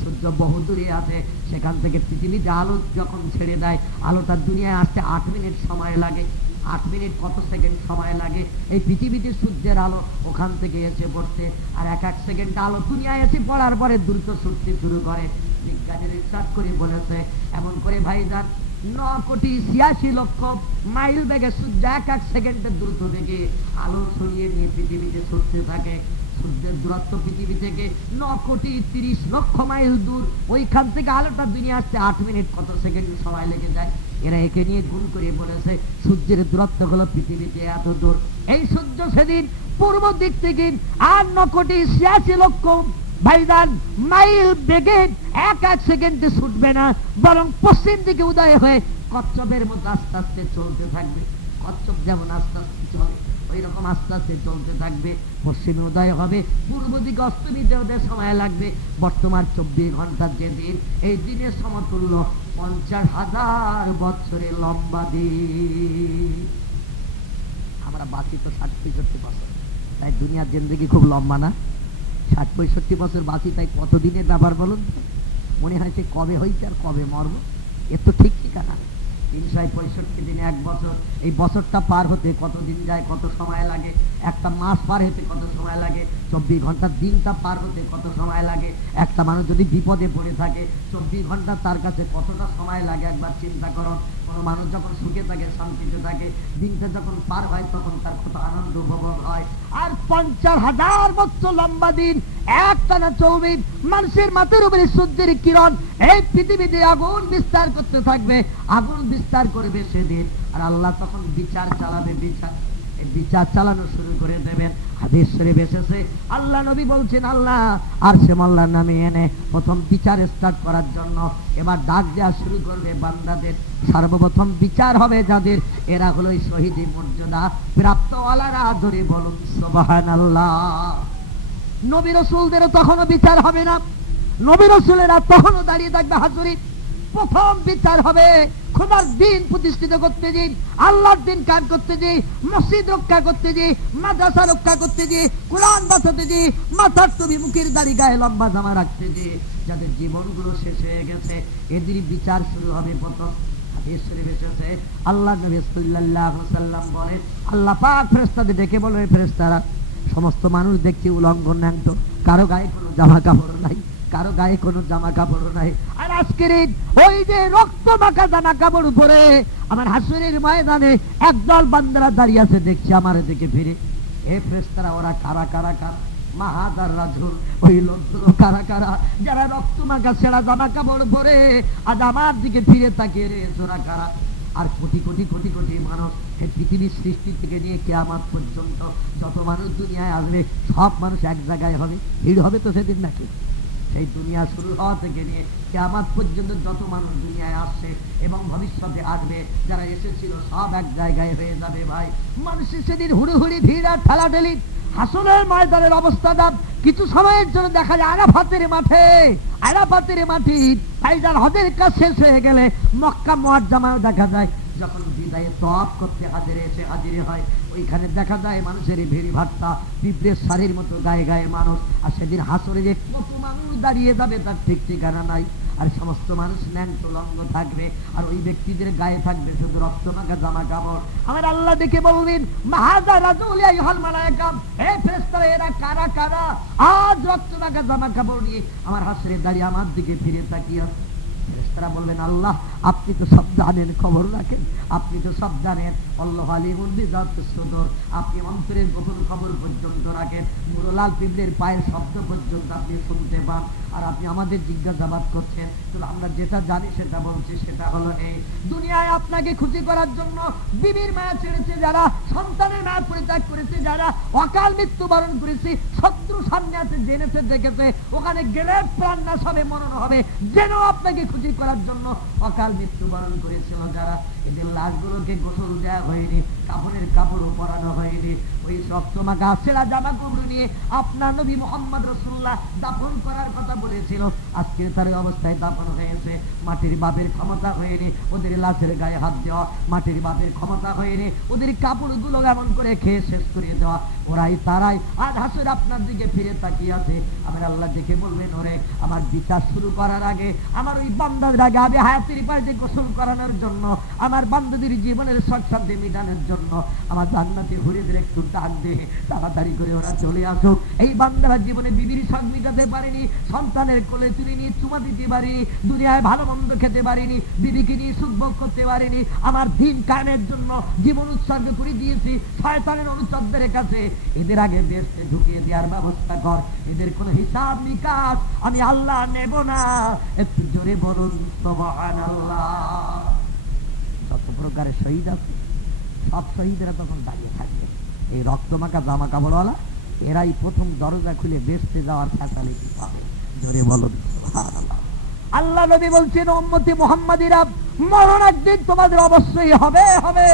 সূর্য বহুদূরে আছে, সেখান থেকে পৃথিবীতে আলো যখন ছেড়ে দেয়, আলোটা দুনিয়ায় আসতে 8 মিনিট সময় লাগে। 8 মিনিট কত সেকেন্ড সময় লাগে এই পৃথিবীতে সূর্যের আলো ওখান থেকে এসে পড়তে। আর এক এক সেকেন্ড আলো দুনিয়ায় এসে পড়ার পরে দ্রুত ছুটতে শুরু করে। বিজ্ঞানীরা রিসার্চ করে বলেছে, এমন করে ভাইজান 9,86,00,000 মাইল বেগে সূর্য এক এক সেকেন্ডে দ্রুত বেগে আলো ছড়িয়ে নিয়ে পৃথিবীতে ছুটতে থাকে। সূর্যের দূরত্ব পৃথিবী থেকে 9,30,00,000 মাইল দূর। ওইখান থেকে আলোটা দুনিয়া আসতে 8 মিনিট কত সেকেন্ড সময় লেগে যায়। এরা একে নিয়ে গুণ করে বলেছে সূর্যের দূরত্ব হলো পৃথিবীতে এত দূর। এই সূর্য সেদিন পূর্ব দিক থেকে 8,86,00,000 ভাইজান মাইল বেগে এক এক সেকেন্ডে ছুটবে না, বরং পশ্চিম দিকে উদয় হয়ে কচ্ছপের মতো আস্তে আস্তে চলতে থাকবে। কচ্ছপ যেমন আস্তে আস্তে চলে, ওই রকম আস্তে আস্তে চলতে থাকবে। পশ্চিমে উদয় হবে, পূর্ব দিকে অস্তমিত হতে সময় লাগবে। বর্তমান 24 ঘন্টার যে দিন, এই দিনের সমতুল্য 50,000 বছরের লম্বা দিন। আমরা বাঁচি তো 60-65 বছর, তাই দুনিয়ার জিন্দেগি খুব লম্বা না? 60-65 বছর বাঁচি, তাই কতদিনের ব্যাপার বলুন? মনে হয় সে কবে হয়েছে আর কবে মরব, এর তো ঠিক ঠিকানা। 365 দিনে 1 বছর। এই বছরটা পার হতে কত দিন যায়, কত সময় লাগে? একটা মাস পার হতে কত সময় লাগে? 24 ঘন্টার দিনটা পার হতে কত সময় লাগে? একটা মানুষ যদি বিপদে পড়ে থাকে, 24 ঘন্টা তার কাছে কতটা সময় লাগে একবার চিন্তা করো। কোনো মানুষ যখন সুখে থাকে, শান্তিতে থাকে, দিনটা যখন পার হয় তখন তার কত আনন্দ উপভোগ হয়। আর 50,000 বছর লম্বা দিন একটানা চলবে। মানুষের মাথার উপরে সূর্যের কিরণ এই পৃথিবীতে আগুন বিস্তার করতে থাকবে, আগুন বিস্তার করবে সেদিন। আর আল্লাহ তখন বিচার চালাবে, বিচার চালানো শুরু করে দেবেন। হাদিস শরীফে এসেছে, আল্লাহ নবী বলছেন, আল্লাহ আরশে আল্লাহর নামে এনে প্রথম বিচার স্টার্ট করার জন্য এবার ডাক দেওয়া শুরু করবে বান্দাদের। সর্বপ্রথম বিচার হবে যাদের, এরা হলো শহীদি মর্যাদা প্রাপ্তওয়ালারা। ধরে বলুন সুবহানাল্লাহ। নবী রাসূলদেরও তখনও বিচার হবে না, নবী রাসূলেরা তখনও দাঁড়িয়ে থাকবে হাজুরি। প্রথম বিচার হবে খোদার দিন প্রতিষ্ঠিত করতে যে, আল্লাহর দিন কায়েম করতে যে, মসজিদ রক্ষা করতে যে, মাদ্রাসা রক্ষা করতে যে, কোরআন বাঁচাতে যে, মাথার টুপি মুখের দাড়ি গায়ে লম্বা জামা রাখতে যে, যাদের জীবনগুলো শেষ হয়ে গেছে এদেরই বিচার শুরু হবে প্রথম। আল্লাহ নবী সাল্লাল্লাহু আলাইহি ওয়াসাল্লাম বলেন, আল্লাহ পাক ফেরেশতাদের ডেকে বলে, ফেরেশতারা সমস্ত মানুষ দেখছি উলঙ্গ ন্যাংট, কারো গায়ে কোনো জামা কাপড় নাই, কারো গায়ে কোনো জামা কাপড় নাই। আর আজকের ওই যে রক্ত মাখা জামা কাপড় উপরে আমার হাসরের ময়দানে একদল বান্দারা দাঁড়িয়ে আছে, দেখছি আমার দিকে ফিরে। এ ফেরেশতারা ওরা কারা কারা কারা? মাহাদার রাজুল, ওই লোকগুলো কারা কারা যারা রক্ত মাখা ছেঁড়া জামা কাপড় পরে আজ আমার দিকে ফিরে তাকিয়ে রয়েছে, ওরা কারা? আর কোটি কোটি কোটি কোটি মানুষ এই পৃথিবীর সৃষ্টি থেকে নিয়ে কিয়ামত পর্যন্ত যত মানুষ দুনিয়ায় আসবে সব মানুষ এক জায়গায় হবে, ভিড় হবে তো সেদিন নাকি? সেই দুনিয়া শুরু হওয়া থেকে নিয়ে কিয়ামত পর্যন্ত যত মানুষ দুনিয়ায় আসছে এবং ভবিষ্যতে আসবে যারা এসেছিল সব এক জায়গায় হয়ে যাবে ভাই। মানুষের সেদিন হুড়োহুড়ি ভিড় আর ঠেলাঠেলি। হাসরের ময়দানের অবস্থা দাম কিছু সময়ের জন্য দেখা যায় আরাফাতের মাঠে, আরাফাতের মাটি ফাইজার হজের কাজ শেষ হয়ে গেলে মক্কা মুআজ্জামাও দেখা যায়, যখন বিদায়ে তওয়াফ করতে হাজিরে হয় ওইখানে দেখা যায় মানুষের ভিড় ভাট্টা, পিঁপড়ের সারির মতো গায়ে গায়ে মানুষ। আর সেদিন হাসরে যে কত মানুষ দাঁড়িয়ে যাবে তার ঠিক ঠিকানা নাই। আর সমস্ত মানুষ ন্যাংট লঙ্গ থাকবে, আর ওই ব্যক্তিদের গায়ে থাকবে শুধু রক্ত মাখা জামা কাপড়। আমার আল্লাহ দেখে বলবেন, মাহাজা রাজুল আইয়ুহাল মালায়েকা, হে ফেরেশতারা এরা কারা কারা আজ রক্ত মাখা জামা কাপড় নিয়ে আমার হাসরে দাঁড়িয়ে আমার দিকে ফিরে তাকিয়ে? ফেরেশতারা বলবেন, আল্লাহ আপনি তো সব জানেন, খবর রাখেন, আপনি তো সব জানেন। আল্লাহ আলিমুল বিযাতিস সুদূর, আপনি অন্তরের গোপন খবর পর্যন্ত রাখেন, মুরলাল পিঁপড়ের পায়ের শব্দ পর্যন্ত আপনি শুনতে পান। আর আপনি আমাদের জিজ্ঞাসাবাদ করছেন, তো আমরা যেটা জানি সেটা বলছি, সেটা হলো এই দুনিয়ায় আপনাকে খুশি করার জন্য বিবির মায়া ছেড়েছে যারা, সন্তানের মায়া পরিত্যাগ করেছে যারা, অকাল মৃত্যুবরণ করেছে, শত্রু সামনে আছে জেনেছে দেখেছে, ওখানে গেলে প্রাণ নাশ হবে, মরণ হবে, যেন আপনাকে খুশি করার জন্য অকাল মৃত্যুবরণ করেছিল যারা, এদের লাশগুলোকে গোসল দেওয়া হয়নি, কাপড়ের কাপড়ও পরানো হয়নি, ওই রক্তমাখা ছেঁড়া জামা কাপড় নিয়ে আপনার নবী মুহাম্মদ রাসূলুল্লাহ দাফন করার কথা বলেছিল। আজকে তার অবস্থায় দাফন হয়েছে। মাটির বাপের ক্ষমতা হয়নি ওদের লাশের গায়ে হাত দেওয়া, মাটির বাপের ক্ষমতা হয়নি ওদের কাপড়গুলো এমন করে খেয়ে শেষ করে দেওয়া। ওরাই তারাই আজ হাসর আপনার দিকে ফিরে তাকিয়ে আছে। আমার আল্লাহ দেখে বলবেন, ওরে আমার বিচার শুরু করার আগে, আমার ওই বান্দাদের আগে আমি হায়াতের পানিতে গোসল করানোর জন্য, আমার বান্দাদের জীবনের শখ শান্তি মেটানোর জন্য আমার জান্নাতে হুরেদের একটু ডাক দে, তাড়াতাড়ি করে ওরা চলে আসুক। এই বান্দারা জীবনে বিবির শখ মেটাতে পারেনি, সন্তানের কোলে তুলে নিয়ে চুমা দিতে পারিনি, দুনিয়ায় ভালো মন্দ খেতে পারিনি, বিবিকে নিয়ে সুখ ভোগ করতে পারিনি, আমার দিন কায়েমের জন্য জীবন উৎসর্গ করে দিয়েছি শয়তানের অনুচরদের কাছে। এদের আগে বেহেশতে ঢুকিয়ে দেওয়ার ব্যবস্থা কর, এদের কোনো হিসাব নিকাশ আমি আল্লাহ নেব না। একটু জোরে বলুন সুবহানাল্লাহ। যত প্রকারের শহীদ আছে সব শহীদেরা তখন দাঁড়িয়ে থাকবে। এই রক্তমাখা জামা কাপড়ওয়ালা এরাই প্রথম দরজা খুলে বেহেশতে যাওয়ার ফ্যাসিলিটি পাবে। জোরে বলুন সুবহানাল্লাহ। আল্লাহ নবী বলছেন, উম্মতি মুহাম্মাদিরা, মরণ একদিন তোমাদের অবশ্যই হবে হবে,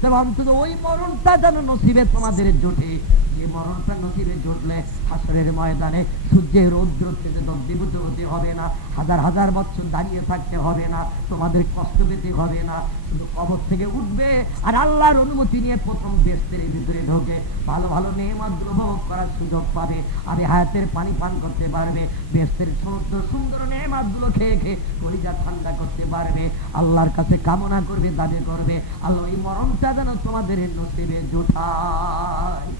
তবে অন্তত ওই মরণটা যেন নসিবে তোমাদের জোটে। যে মরণটা নসিবে জুটলে হাসরের ময়দানে সূর্যের রৌদ্র থেকে দগ্ধীভূত হতে হবে না, হাজার হাজার বছর দাঁড়িয়ে থাকতে হবে না, তোমাদের কষ্ট পেতে হবে না, শুধু কবর থেকে উঠবে আর আল্লাহর অনুমতি নিয়ে প্রথম বেহেশতের ভিতরে ঢোকে ভালো ভালো নেয়ামতগুলো ভোগ করার সুযোগ পাবে, আর হায়াতের পানি পান করতে পারবে, বেহেশতের সমস্ত সুন্দর নেয়ামতগুলো খেয়ে খেয়ে কলিজা ঠান্ডা করতে পারবে, আল্লাহর কাছে কামনা করবে, দাবি করবে, আল্লাহ এই মরণটা যেন তোমাদের নসিবে জোটায়।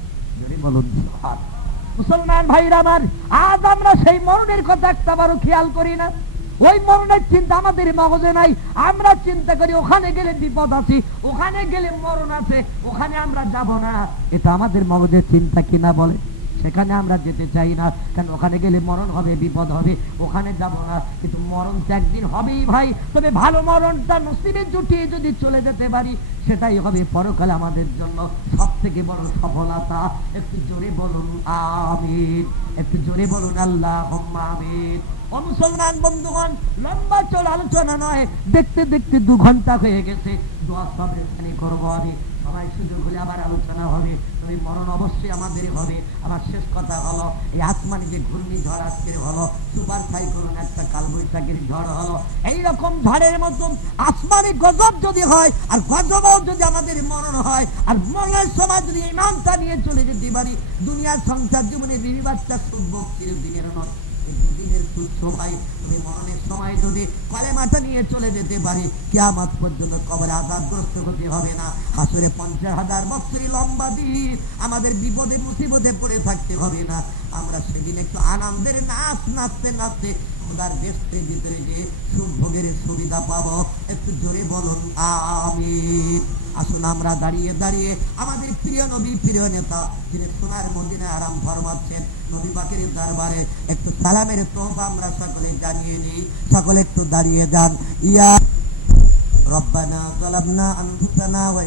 বলুন মুসলমান ভাইরা আমার, আজ আমরা সেই মরণের কথা একটাবারও খেয়াল করি না। ওই মরণের চিন্তা আমাদের মগজে নাই। আমরা চিন্তা করি ওখানে গেলে বিপদ আছে, ওখানে গেলে মরণ আছে, ওখানে আমরা যাব না। এটা আমাদের মগজের চিন্তা কিনা বলে? সেখানে আমরা যেতে চাই না, কারণ ওখানে গেলে মরণ হবে, বিপদ হবে, ওখানে যাব না। কিন্তু মরণ তো একদিন হবেই ভাই। তবে ভালো মরণটা নসিবে জুটিয়ে যদি চলে যেতে পারি, সেটাই হবে পরকালে আমাদের জন্য সব থেকে বড় সফলতা। একটু জোরে বলুন আমিন, একটু জোরে বলুন আল্লাহুম্মা আমিন। ও মুসলমান বন্ধুগণ, লম্বা চল আলোচনা নয়, দেখতে দেখতে 2 ঘন্টা হয়ে গেছে। দোয়া সবরে খানি করবো আমি। সময় সুযোগ হলে আবার আলোচনা হবে, তবে মরণ অবশ্যই আমাদের হবে। আমার শেষ কথা হলো, এই আসমানি যে ঘূর্ণিঝড় আজকে হলো, সুপার সাইক্লোন একটা কালবৈশাখীর ঝড় হলো, এইরকম ঝড়ের মতো আসমানি গজব যদি হয়, আর গজবও যদি আমাদের মরণ হয়, আর মরণের সময় যদি ইমানটা নিয়ে চলে যেতে পারি, দুনিয়ার সংসার জীবনে বিবি বাচ্চা সুখ চিরদিনের নয়, দুদিনের তুচ্ছ ভাই, তুমি মরণের সময় যদি কলেমাটা নিয়ে চলে যেতে পারি, কিয়ামত পর্যন্ত কবরে আযাবগ্রস্ত হতে হবে না। হাসরে 50,000 বছরই লম্বা দিন, আমাদের বিপদে মুসিবতে পড়ে থাকতে হবে না। আমরা সেদিন একটু আনন্দের নাচ নাচতে নাচতে খোদার দেশের ভিতরে যে সুখ ভোগের সুবিধা পাবো। একটু জোরে বলুন আমিন। আসুন আমরা দাঁড়িয়ে দাঁড়িয়ে আমাদের প্রিয় নবী, প্রিয় নেতা, যিনি সোনার মদিনায় আরাম ফরমাচ্ছেন, নবী পাকের দরবারে একটু সালামের তোহফা আমরা সকলে জানিয়ে নিই। সকলে একটু দাঁড়িয়ে যান। ইয়া রব্বানা যালামনা আনফুসানা ওয়া